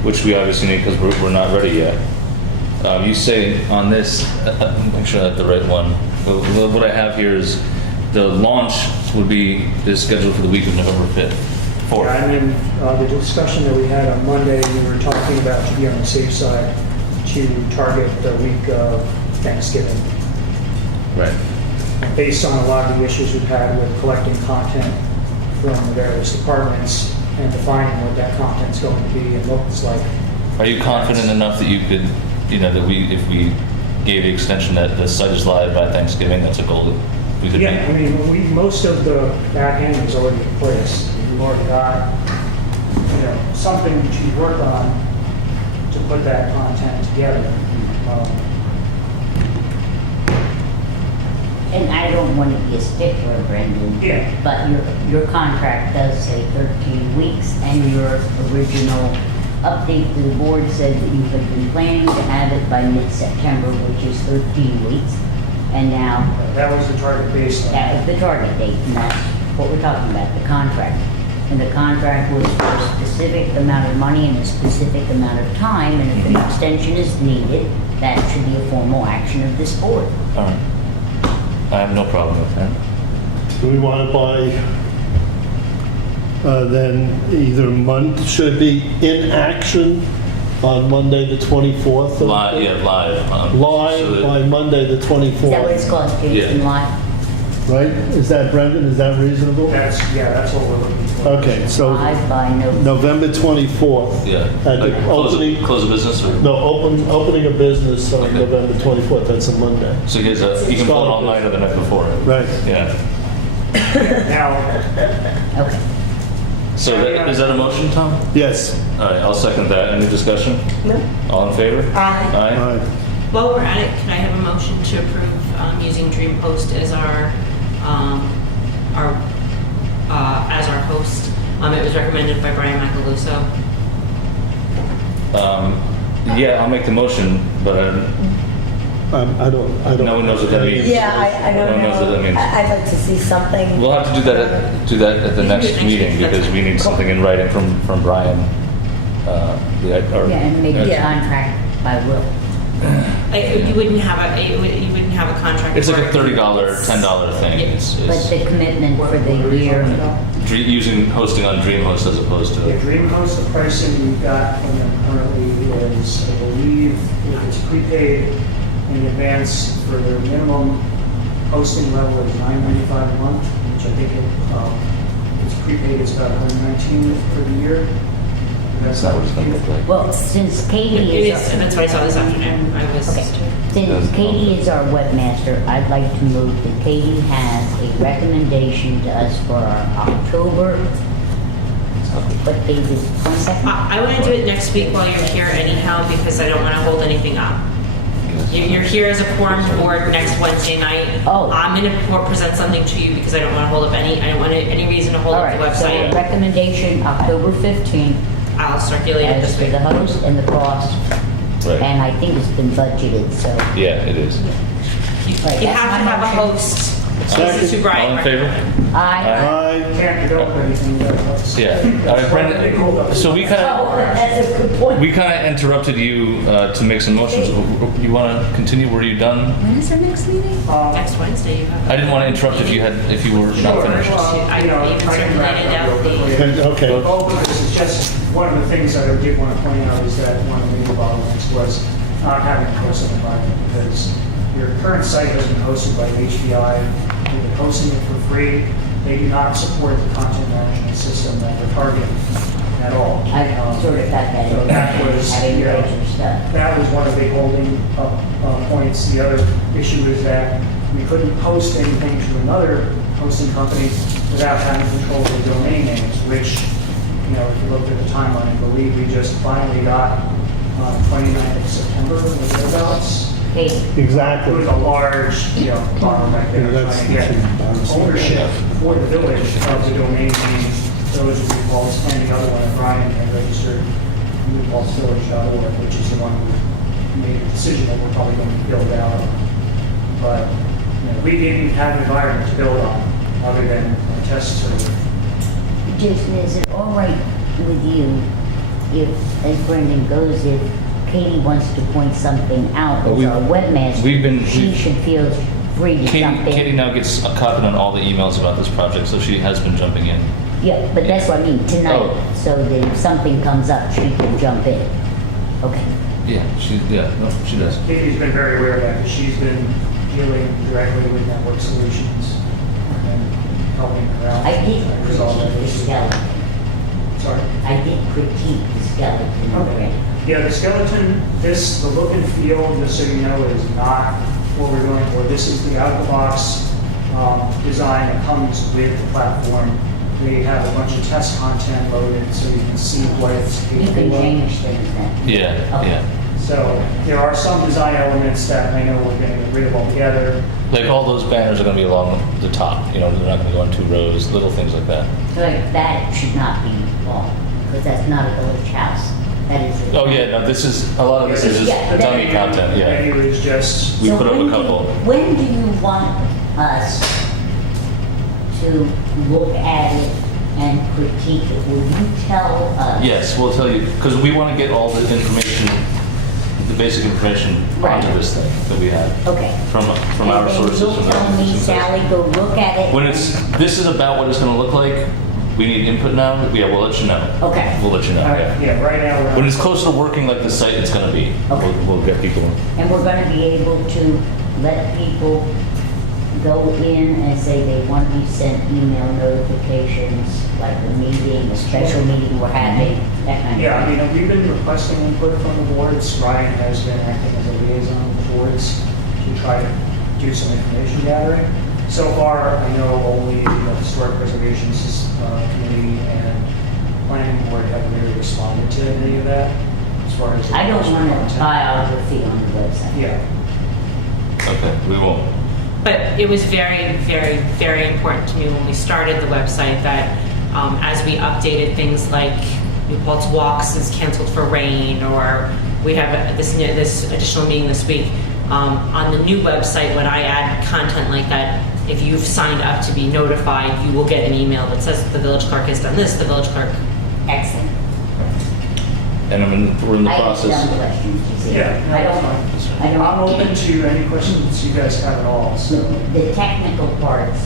which we obviously need because we're not ready yet, you say on this, make sure I have the right one. What I have here is the launch is scheduled for the week of November 5th. 4th. Yeah, and then the discussion that we had on Monday, we were talking about, to be on the safe side, to target the week of Thanksgiving. Right. Based on a lot of the issues we've had with collecting content from the various departments and defining what that content's going to be and looks like. Are you confident enough that you could, that if we gave the extension that the site is live by Thanksgiving, that's a goal that we could Yeah, I meet? mean, most of the back end is already in place. We've already got, something to work on to put that content together. And I don't want to be a stickler, Brendan. Yeah. But your contract does say 13 weeks, and your original update to the board said that you had been planning to have it by mid-September, which is 13 weeks. And now, That was the target based on. that was the target date, and that's what we're talking about, the contract. And the contract was for a specific amount of money and a specific amount of time, and if an extension is needed, that should be a formal action of this board. All right. I have no problem with that. Do we want to buy, then either month, should it be in action on Monday the 24th? Live, yeah, live. So Live that- by Monday the 24th? Is that what it's called, Jason, Yeah. live? Right? Is that, Brendan, is that reasonable? That's what we're looking for. Okay, so Live by November. November 24th. Yeah. At the Like, opening, close a business? Or? no, opening of business on Okay. November 24th, that's a Monday. So you can pull it all night or the night before. Right. Yeah. Now, Okay. So is that a motion, Tom? Yes. All right, I'll second that. Any discussion? No. All in favor? Aye. All Aye. right. While we're at it, can I have a motion to approve using DreamPost as our host? It was recommended by Brian Macaluso. Yeah, I'll make the motion, but I don't. no one knows what that means. Yeah, I don't No one knows what that know. means. I'd like to see something. We'll have to do that at the next meeting because we need something in writing from Brian. Yeah, and make a Yeah. contract by will. Like you wouldn't have a contract. It's like a for it. $30, $10 thing. Yeah. It's But the commitment for the year, using hosting on DreamHost as opposed the to. DreamHost, the pricing we've got from them currently is, I believe, if it's prepaid in advance for their minimum hosting level is $9.95 a month, which I think it's prepaid, it's about $119 for the year. That's not what it's going to look like. well, since Katie It is. is, and that's what I saw this afternoon. I was. Okay, since Katie is our webmaster, I'd like to move that Katie has a recommendation to us for our October, what date is it, 22nd? I want to do it next week while you're here anyhow, because I don't want to hold anything up. You're here as a quorum board next Wednesday night. Oh. I'm going to present something to you because I don't want to hold up I don't want any reason to hold All up the right, so website. recommendation, October 15th, I'll circulate it as this for week. the host and the cost. Right. And I think it's been budgeted, so. Yeah, it is. You Right, you that's have my to have a motion. host. Second. This is who Brian All in favor? I, Can't develop anything that. Yeah. All right, Brendan. So we kind oh, of that's a good point. interrupted you to make some motions. You want to continue? Were you done? When is our next meeting? Next Wednesday you have. I didn't want to interrupt if you were not finished. I even circulated out the. Okay. Both of this is just, one of the things that I did want to point out is that one of the major bottlenecks was not having a hosting environment, because your current site has been hosted by HDI, they've been hosting it for free, they do not support the content management system that we're targeting at all. I sort of got that, So that was, having you know, major stuff. that was one of the big holding points. The other issue is that we couldn't post anything to another hosting company without having control of the domain names, which, you know, if you look at the timeline, I believe we just finally got 29th of September, or thereabouts. It Exactly. was a large, bottleneck there, Yeah, trying to get ownership for the village of the domain name, Village of New Paltz, and the other one that Brian had registered, newpaltzvillage.org, which is the one who made the decision that we're probably going to build out. But, we didn't have an environment to build on, other than a test server. Jason, is it all right with you if, as Brendan goes, if Katie wants to point something out Well, as our webmaster, we've been- she should feel free to jump in. Katie now gets copied on all the emails about this project, so she has been jumping in. Yeah, but that's what I mean, tonight, Oh. so that if something comes up, she can jump in. Okay. Yeah, she does. Katie's been very aware of that, because she's been dealing directly with Network Solutions and helping her out. I did resolve that critique the issue. skeleton. Sorry? I did critique the skeleton. Okay. Yeah, the skeleton, the look and feel, just so you know, is not what we're going for. This is the out-of-the-box design that comes with the platform. We have a bunch of test content loaded, so you can see what it's You can capable of. change things then. Yeah, Okay. yeah. So there are some design elements that I know we're going to get rid of altogether. Like all those banners are going to be along the top. You know, they're not going to go in 2 rows. Little things like that. Like, that should not be long, because that's not a village house. That is a... Oh yeah, no. This is a lot of this is just Yeah, dummy content. The Yeah, menu is just, we So put up when a couple. When do you want us to look at it and critique it? Will you tell us? Yes, we'll tell you because we want to get all the information, the basic information Right. onto this thing that we have Okay. from our sources. And from then you'll tell the me, sources. Sally, go look at it. When this is about what it's going to look like. We need input now. Yeah, we'll let you know. Okay. We'll let you know. Yeah. yeah, right now we're When it's closer to working like the site it's going to be, Okay. we'll get people. And we're gonna be able to let people go in and say they want to be sent email notifications, like a meeting, a special meeting we're having, that kind of thing. Yeah, I mean, we've been requesting input from the boards. Ryan has been acting as a liaison with the boards to try to do some information gathering. So far, I know only the Historic Preservation Committee and Planning Board have really responded to any of that, as far as... I don't want a biography on the website. Yeah. Okay, we won't. But it was very, very, very important to me when we started the website that as we updated things like New Paltz Walks is canceled for rain, or we have this additional meeting this week, on the new website, when I add content like that, if you've signed up to be notified, you will get an email that says the village clerk has done this, the village clerk. Excellent. And we're in the I have process. some questions, you see. Yeah, no, I that's don't, fine. I don't. I'm open to any questions you guys have at all, so... The technical parts,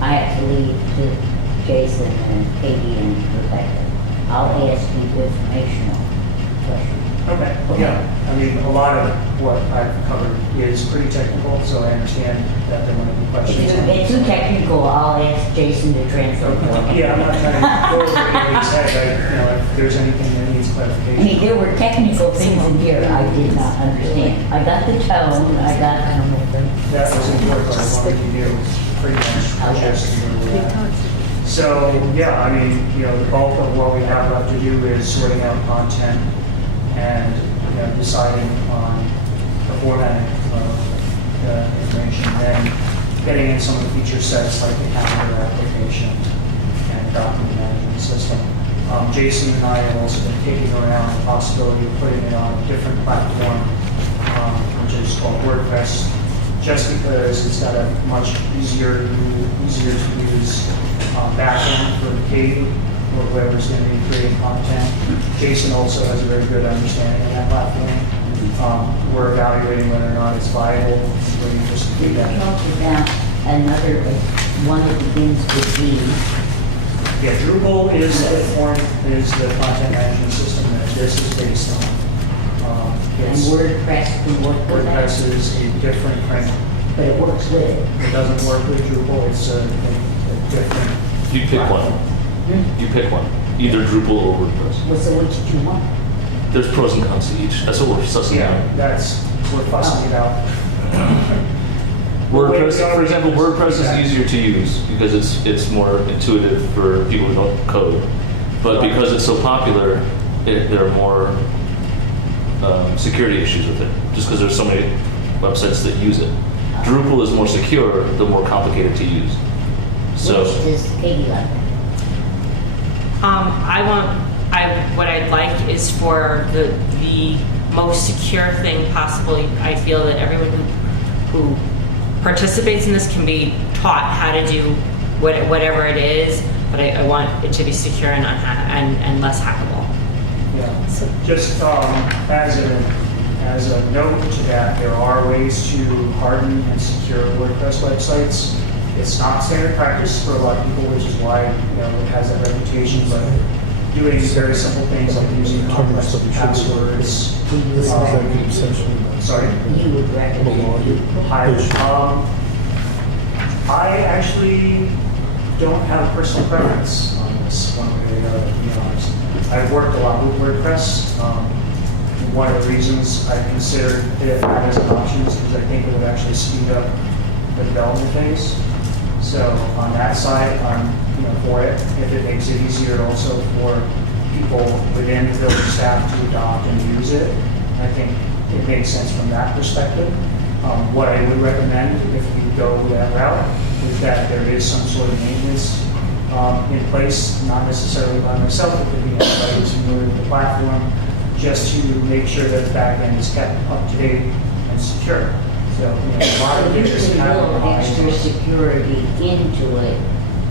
I have to leave to Jason and Katie and Rebecca. I'll ask you informational questions. Okay, yeah. I mean, a lot of what I've covered is pretty technical, so I understand that there might be If questions. you get too technical, I'll ask Jason to transfer for me. Yeah, I'm not trying to go over anybody's head, if there's anything that needs I mean, clarification. there were technical things in here I did not understand. I got the tone, I got, I don't know, That was important, I wanted to do pretty much just that. So, yeah, I mean, the bulk of what we have left to do is sorting out content and, deciding on the formatting of the information, then getting in some of the feature sets like the calendar application and document management system. Jason and I have also been kicking around the possibility of putting it on a different platform, which is called WordPress, just because it's got a much easier to use backend for Katie or whoever's going to be creating content. Jason also has a very good understanding of that platform. We're evaluating whether or not it's viable. We're just do we that. talked about another, one that begins with D. Yeah, Drupal is the content management system that this is based on. And WordPress can work with that, WordPress is a different framework. but it works with it. It doesn't work with Drupal. It's a different. You pick one. You pick one. Either Drupal or WordPress. Well, so what did you want? There's pros and cons to each. That's what we're sussing Yeah, out. we're fussing it out. WordPress, for example, WordPress is easier to use because it's more intuitive for people who don't code. But because it's so popular, there are more security issues with it. Just because there's so many websites that use it. Drupal is more secure, the more complicated to use. So. Which does Katie like? What I'd like is for the most secure thing possible. I feel that everyone who participates in this can be taught how to do whatever it is, but I want it to be secure and less hackable. Yeah. Just as as a note to that, there are ways to harden and secure WordPress websites. It's not standard practice for a lot of people, which is why, it has that reputation, but doing very simple things like using complex passwords. Sorry? You would recommend. I actually don't have a personal preference on this one way or the other, to be honest. I've worked a lot with WordPress. One of the reasons I considered it as an option is because I think it would actually speed up the development phase. So on that side, I'm for it. If it makes it easier also for people within the village staff to adopt and use it, I think it makes sense from that perspective. What I would recommend if you go that route is that there is some sort of maintenance in place, not necessarily by myself, it could be anybody who's familiar with the platform, just to make sure that the back end is kept up to date and secure. So, a lot of it You is could kind build of extra security into it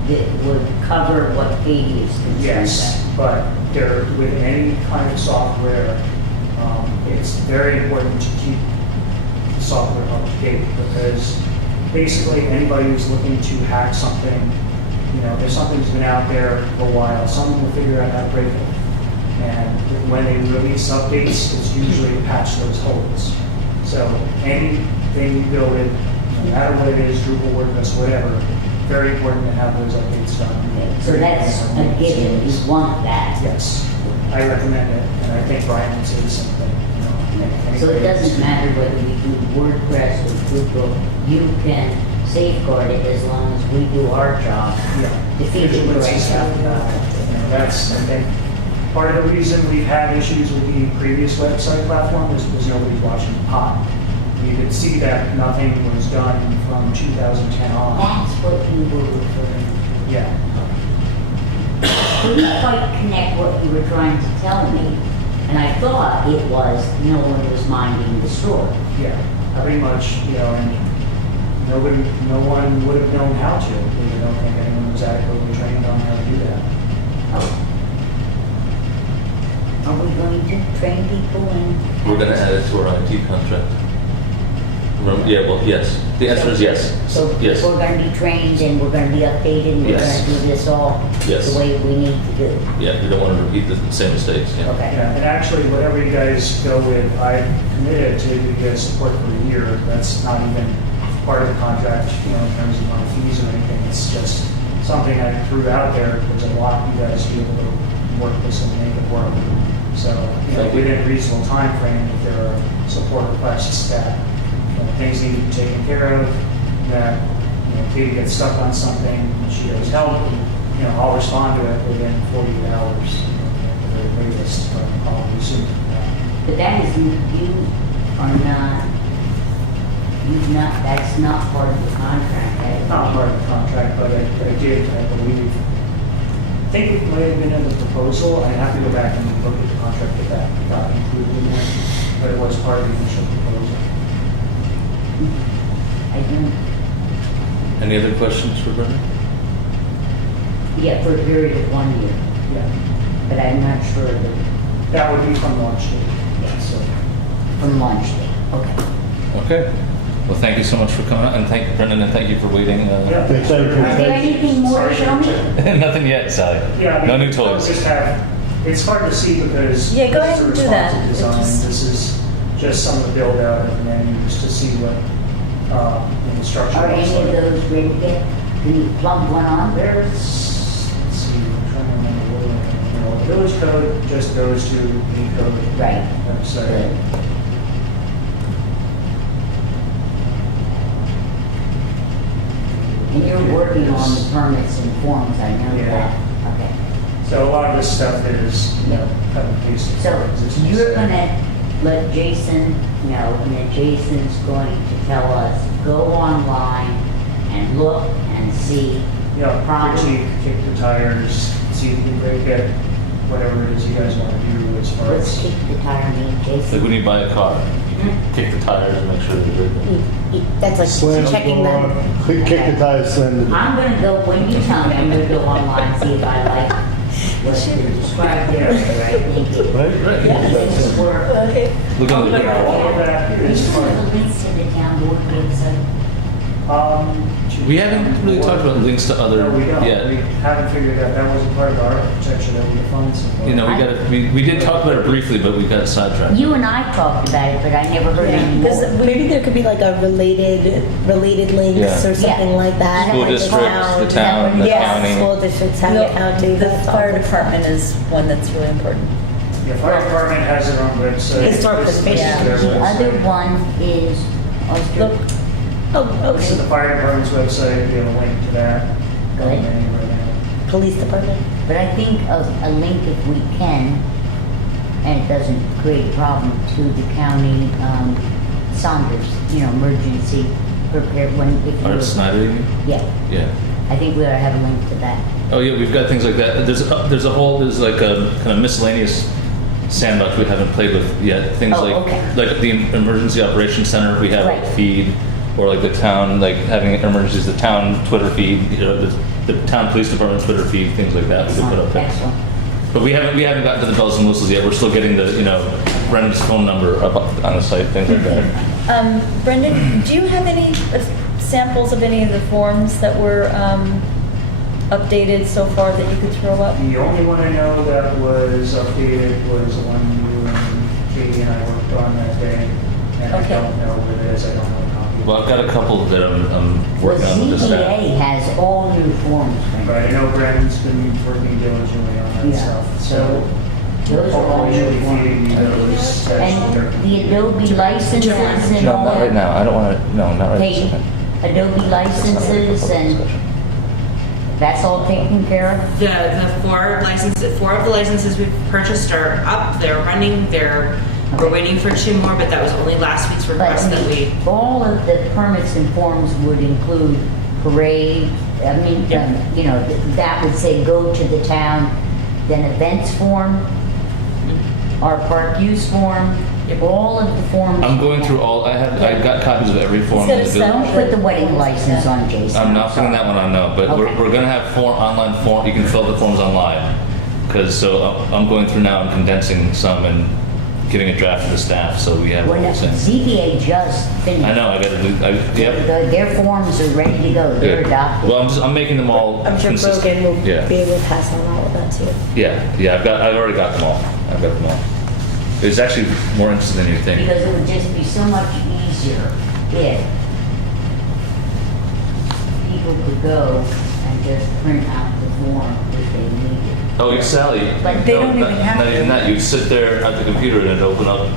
that would cover what Katie is concerned yes, about. but there, with any kind of software, it's very important to keep the software up to date because basically anybody who's looking to hack something, if something's been out there for a while, someone will figure out how to break it. And when they release updates, it's usually to patch those holes. So anything you build in, no matter what it is, Drupal, WordPress, whatever, very important to have those updates done. So that's a given, you want that. Yes, I recommend it, and I think Brian would say the same thing. So it doesn't matter whether you do WordPress or Drupal, you can safeguard it as long as we do our job to feed it correctly. That's, I think, part of the reason we've had issues with the previous website platform is because nobody's watching the pod. You could see that nothing was done from 2010 on. That's what you were referring to. Yeah. Couldn't quite connect what you were trying to tell me, and I thought it was no one was minding the store. Yeah, pretty much, and no one would have known how to. I don't think anyone was adequately trained on how to do that. Oh. Are we going to train people in? We're going to add it to our IT contract. Yeah, well, yes. The answer is yes. So Yes. we're going to be trained and we're going to be updated and we're Yes. going to do this all Yes. the way we need to do. Yeah, we don't want to repeat the same mistakes. Yeah. Okay. Yeah, and actually, whatever you guys go with, I'm committed to give you guys support for a year. That's not even part of the contract, in terms of my fees or anything. It's just something I threw out there. There's a lot you guys be able to work this and make it work. So, within a reasonable time frame, if there are support requests that things need to be taken care of, that Katie gets stuck on something, and she goes help, I'll respond to it within 48 hours, at the very latest, but probably sooner than that. But that is, that's not part of the contract. That is Not part of the contract, but I did, I believe, I think it might have been in the proposal. I'd have to go back and look at the contract if that got included in there, but it was part of the initial proposal. I don't, Any other questions for Brendan? yeah, for a period of 1 year, Yeah, but I'm not sure that, that would be from launch date. yeah, so, from launch date, okay. Okay. Well, thank you so much for coming out, and thank you, Brendan, and thank you for waiting. Yeah. Thank you. Is there anything more to show me? Nothing yet, Sally. Yeah, No new they'll toys. just have, it's hard to see because Yeah, go this ahead is a and do that. responsive design. It's- This is just some of the build out of the menus to see what the structure Are looks any of like. those ready to get, can you plug one on? Let's see, I'm trying to remember what the village code just goes to the code Right. website. Good. And you're working on the permits and forms, I know Yeah. that. Okay. So a lot of this stuff is, cut and pasted. So from existing you're stuff. gonna let Jason know, and then Jason's going to tell us, go online and look and see Yeah, Problem. critique, kick the tires, see if you can break it, whatever it is you guys want to do as far what's as. kick the tire mean, Like Jason? when you buy a car, you can kick the tires and make sure that they're good. That's like Slam the checking door, them. kick the tires, slam the door. I'm gonna go, when you tell me, I'm gonna go online, see if I like what's described there, right? Thank you. Right. This work. Look on the Yeah, all of that Is is there part the links to the town board website? We haven't really talked about links to other. No, we don't. Yeah. We haven't figured that, that wasn't part of our architecture that we defined so far. You know, we did talk about it briefly, but we got sidetracked. You and I talked about it, but I never heard any more. Because maybe there could be like a related links Yeah. or something Yeah. like that. School like the districts, the town, the yeah, county. school districts, town, No, county. the that's all fire good department stuff. is one that's really important. The fire department has their own website. Historic This is preservation. their The other website. one is, Look, Oh, This is the okay. fire department's website, we have a link to that. Good. Right now. Police department. but I think of a link if we can, and it doesn't create a problem, to the county, Saunders, emergency prepare when, if Art you. Snyder, you mean? Yeah, Yeah. I think we ought to have a link to that. Oh yeah, we've got things like that. There's like a kind of miscellaneous sandbox we haven't played with yet. Things Oh, like okay. like the emergency operations center we have Right. like feed, or like the town like having emergencies, the town Twitter feed, the town police department Twitter feed, things like that we could put up there. Excellent. But we haven't gotten to the bells and whistles yet. We're still getting the Brendan's phone number up on the site, things like that. Brendan, do you have any samples of any of the forms that were updated so far that you could throw up? The only one I know that was updated was the one you and Katie and I worked on that day. And Okay. I don't know what it is, I don't know a copy. Well, I've got a couple that I'm working on with the staff. ZBA has all new forms. Frank. But I know Brandon's been working diligently on that Yeah, stuff, so so. those are all Hopefully she'll be new feeding me forms. those. And the Adobe licenses and No, all not right that. now. I don't want to. No, not right this Hey, second. Adobe licenses and that's all taken care of? The four of the licenses we've purchased are up, they're running, we're waiting for two more, but that was only last week's But request that we. all of the permits and forms would include parade, that would say go to the town, then events form, our park use form, all of the forms. I'm going through all. I've got copies of every form in the Instead of village. Don't put the wedding license on, Jason. I'm not putting that one on, no, but Okay. we're going to have online form. You can fill the forms online. I'm going through now and condensing some and giving a draft to the staff so we have When what the we're saying. ZBA just finished. I know, I got to do, yep. Their forms are ready to go, they're Good. adopted. Well, I'm making them all I'm sure consistent. Brogan will Yeah. be able to pass on all of that too. Yeah, I've already got them all. I've got them all. It's actually more interesting than you think. Because it would just be so much easier if people could go and just print out the form if they needed. Oh, Sally. But they no, don't even have not to. even that. You'd sit there at the computer and it'd open up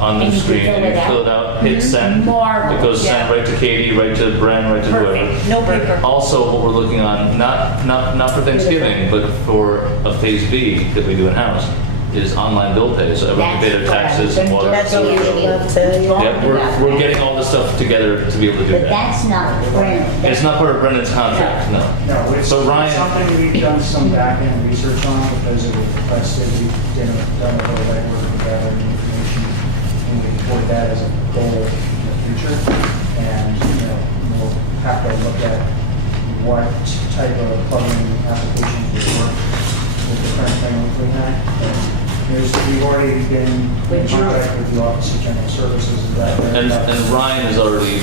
on the And you screen could and you fill it out, hit send. Marvelous. It goes send right to Katie, right to Bren, right to whoever. Perfect, no paper. Also, what we're looking on, not for Thanksgiving, but for a phase B that we do in house, is online bill pay. So everyone can pay their taxes and water. That's what we would love to. Yep, we're getting all this stuff together to be able to do But that. that's not print. It's not part of Brendan's contract, no. No, it's So Ryan- something we've done some back-end research on because it was requested, we've done a little legwork and gathering information, and we report that as a goal in the future. And, we'll have to look at what type of plugging applications would work with the current framework we have. And we've already been in contact with the Office of General Services and that. And Ryan is already,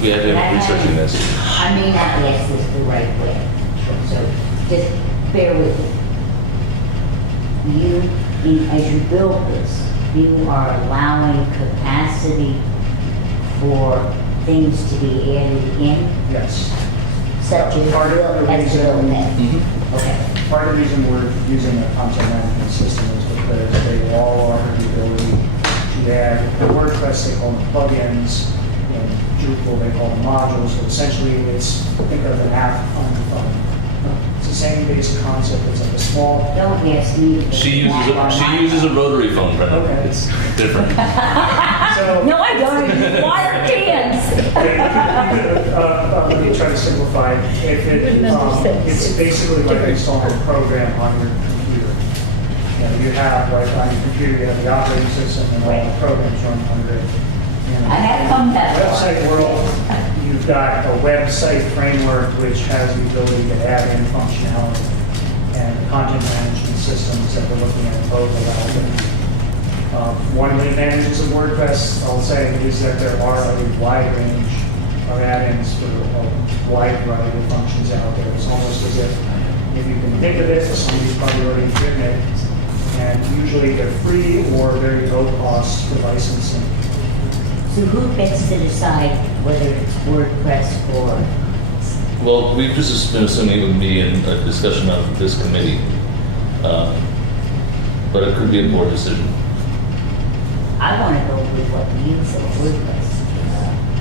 we had him researching this. I may not ask this the right way, so just bear with me. As you build this, you are allowing capacity for things to be added in, Yes. such as Part of the as Bill reason- met. Mm-hmm. Okay. Part of the reason we're using a content management system is because they all offer the ability to add the WordPress, they call them plugins, and Drupal, they call them modules. So essentially, it's, think of an app on your phone. It's the same basic concept, it's like a small. Don't ask me. She uses a rotary phone, Brendan. Okay. It's different. So, No, I don't. I use wire cans. let me try to simplify. It's basically like installing a program on your computer. You have, like on your computer, you have the operating system and all the programs run under it. I have come that far. Website world, you've got a website framework which has the ability to add in functionality. And content management systems that we're looking at both developing. One of the advantages of WordPress, I'll say, is that there are a wide range of add-ins for a wide variety of functions out there. It's almost as if you can think of it, somebody's probably already written it, and usually they're free or very low cost for licensing. So who gets to decide whether it's WordPress or? Well, we've just been assuming it would be in a discussion of this committee, but it could be a board decision. I want to go with what you said, WordPress.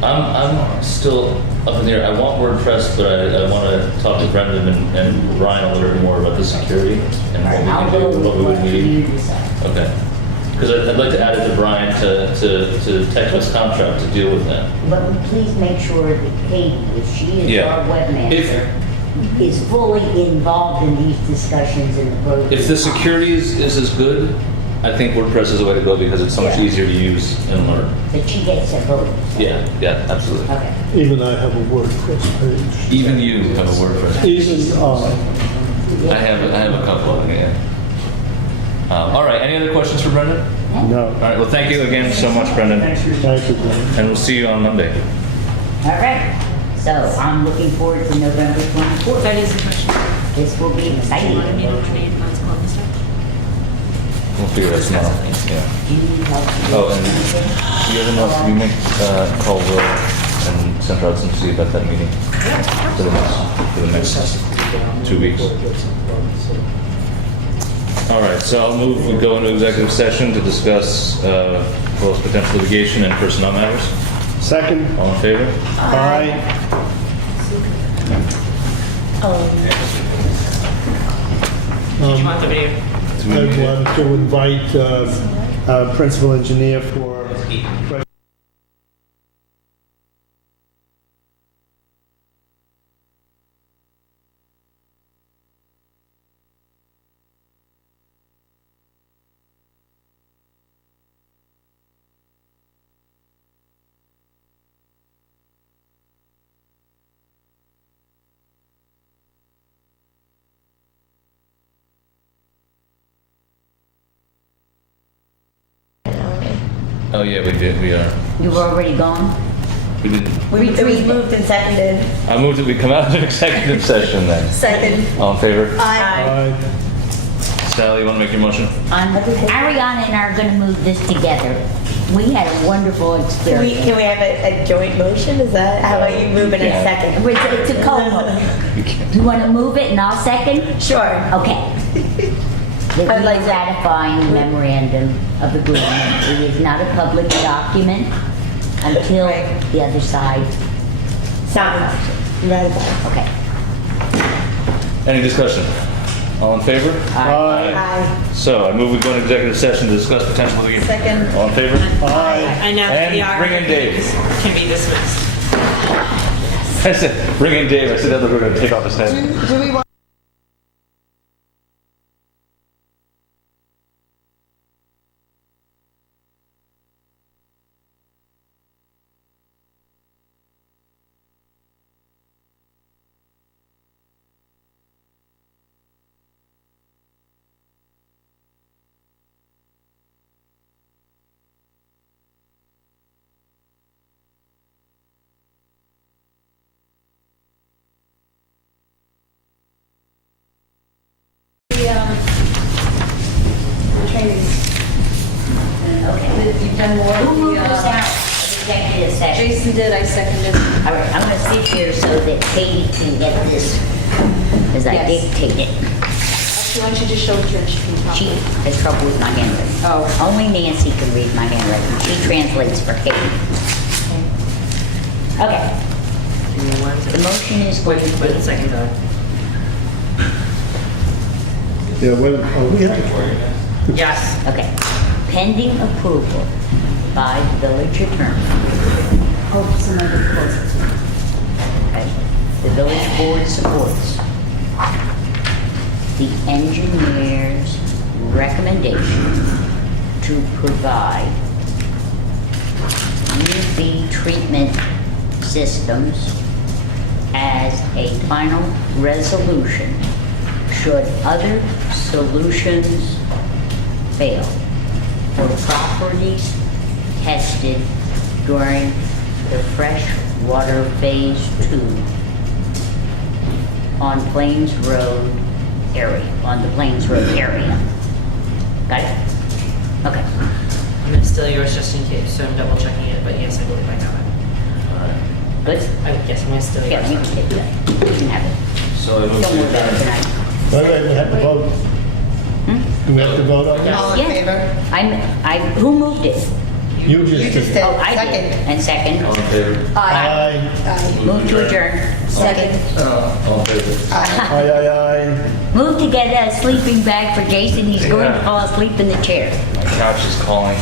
I'm still up in the air. I want WordPress, but I want to talk to Brendan and Ryan a little bit more about the security and what we I'll can go do, with what we would what need. you decide. Okay. Because I'd like to add it to Brian to Technic's contract to deal with that. But please make sure that Katie, if she is Yeah. our webmaster, is fully involved in these discussions in the program. If the security is as good, I think WordPress is the way to go because it's so much Yeah. easier to use and learn. But she gets to vote. Yeah, absolutely. Okay. Even I have a WordPress page. Even you have a WordPress. Even, I have a couple of them, yeah. All right, any other questions for Brendan? no. All right, well, thank you again so much, Brendan. Thank you, Glenn. And we'll see you on Monday. All right. So I'm looking forward to November 24th. That is a question. This will be Do exciting. you want me to nominate Paltz Club and stuff? We'll figure that tomorrow. Yeah. Do you need help? Oh, and do you ever know if you make call Will and Central Hudson to see about that meeting for the next 2 weeks? All right, so I'll move, we go into executive session to discuss both potential litigation and personnel matters. Second, All in favor? aye. Did you want the video? I wanted to invite our principal engineer for Oh, yeah, we did, we are. You've already gone? We didn't. It was moved and seconded. I moved that we come out of an executive session then. Second. All in favor? Aye. Sally, you want to make your motion? Ariana and I are going to move this together. We had a wonderful experience. Can we have a joint motion? Is that, how about you move it in a second? It's a co-motion. You want to move it and I'll second? Sure. Okay. That I'd we like are to- ratifying the memorandum of agreement. It is not a public document until Right. the other side. Sounds right about it. Okay. Any discussion? All in favor? Aye. So I move we go into executive session to discuss potential litigation. Second. All in favor? Aye. And now And the PR bring in Dave. can be dismissed. I said, bring in Dave. I said that we're going to take off his head. Do we want? The training. Okay. You've done more. Who moved us out of executive session? Jason did, I seconded. All right, I'm going to sit here so that Katie can get this as I Yes. dictate it. Actually, why don't you just show it to her and she can copy She it? has trouble with my handwriting. Oh. Only Nancy can read my handwriting. She translates for Katie. Okay. Give me one The second. motion is going to Wait a be, second, though. Yeah, well, we have Yes. okay, pending approval by the village attorney. Oh, somebody close it. Okay. The village board supports the engineer's recommendation to provide UV treatment systems as a final resolution should other solutions fail for properties tested during the freshwater phase 2 on Plains Road area, on the Plains Road area. Got it? Okay. I'm gonna steal yours just in case, so I'm double checking it, but yes, I believe I have it. Good? Yes, I'm gonna steal yours. Yeah, you can take that. You can have it. So I Don't worry about it tonight. Wait, we have to vote. Do we have to vote on that? All in favor? Who moved it? You You just just did. did. Oh, I did. Second. And second? All in favor? Aye. Move to adjourn. Second. All in favor? Aye, aye, aye. Move to get a sleeping bag for Jason. He's going to Yeah. fall asleep in the chair. My couch is calling.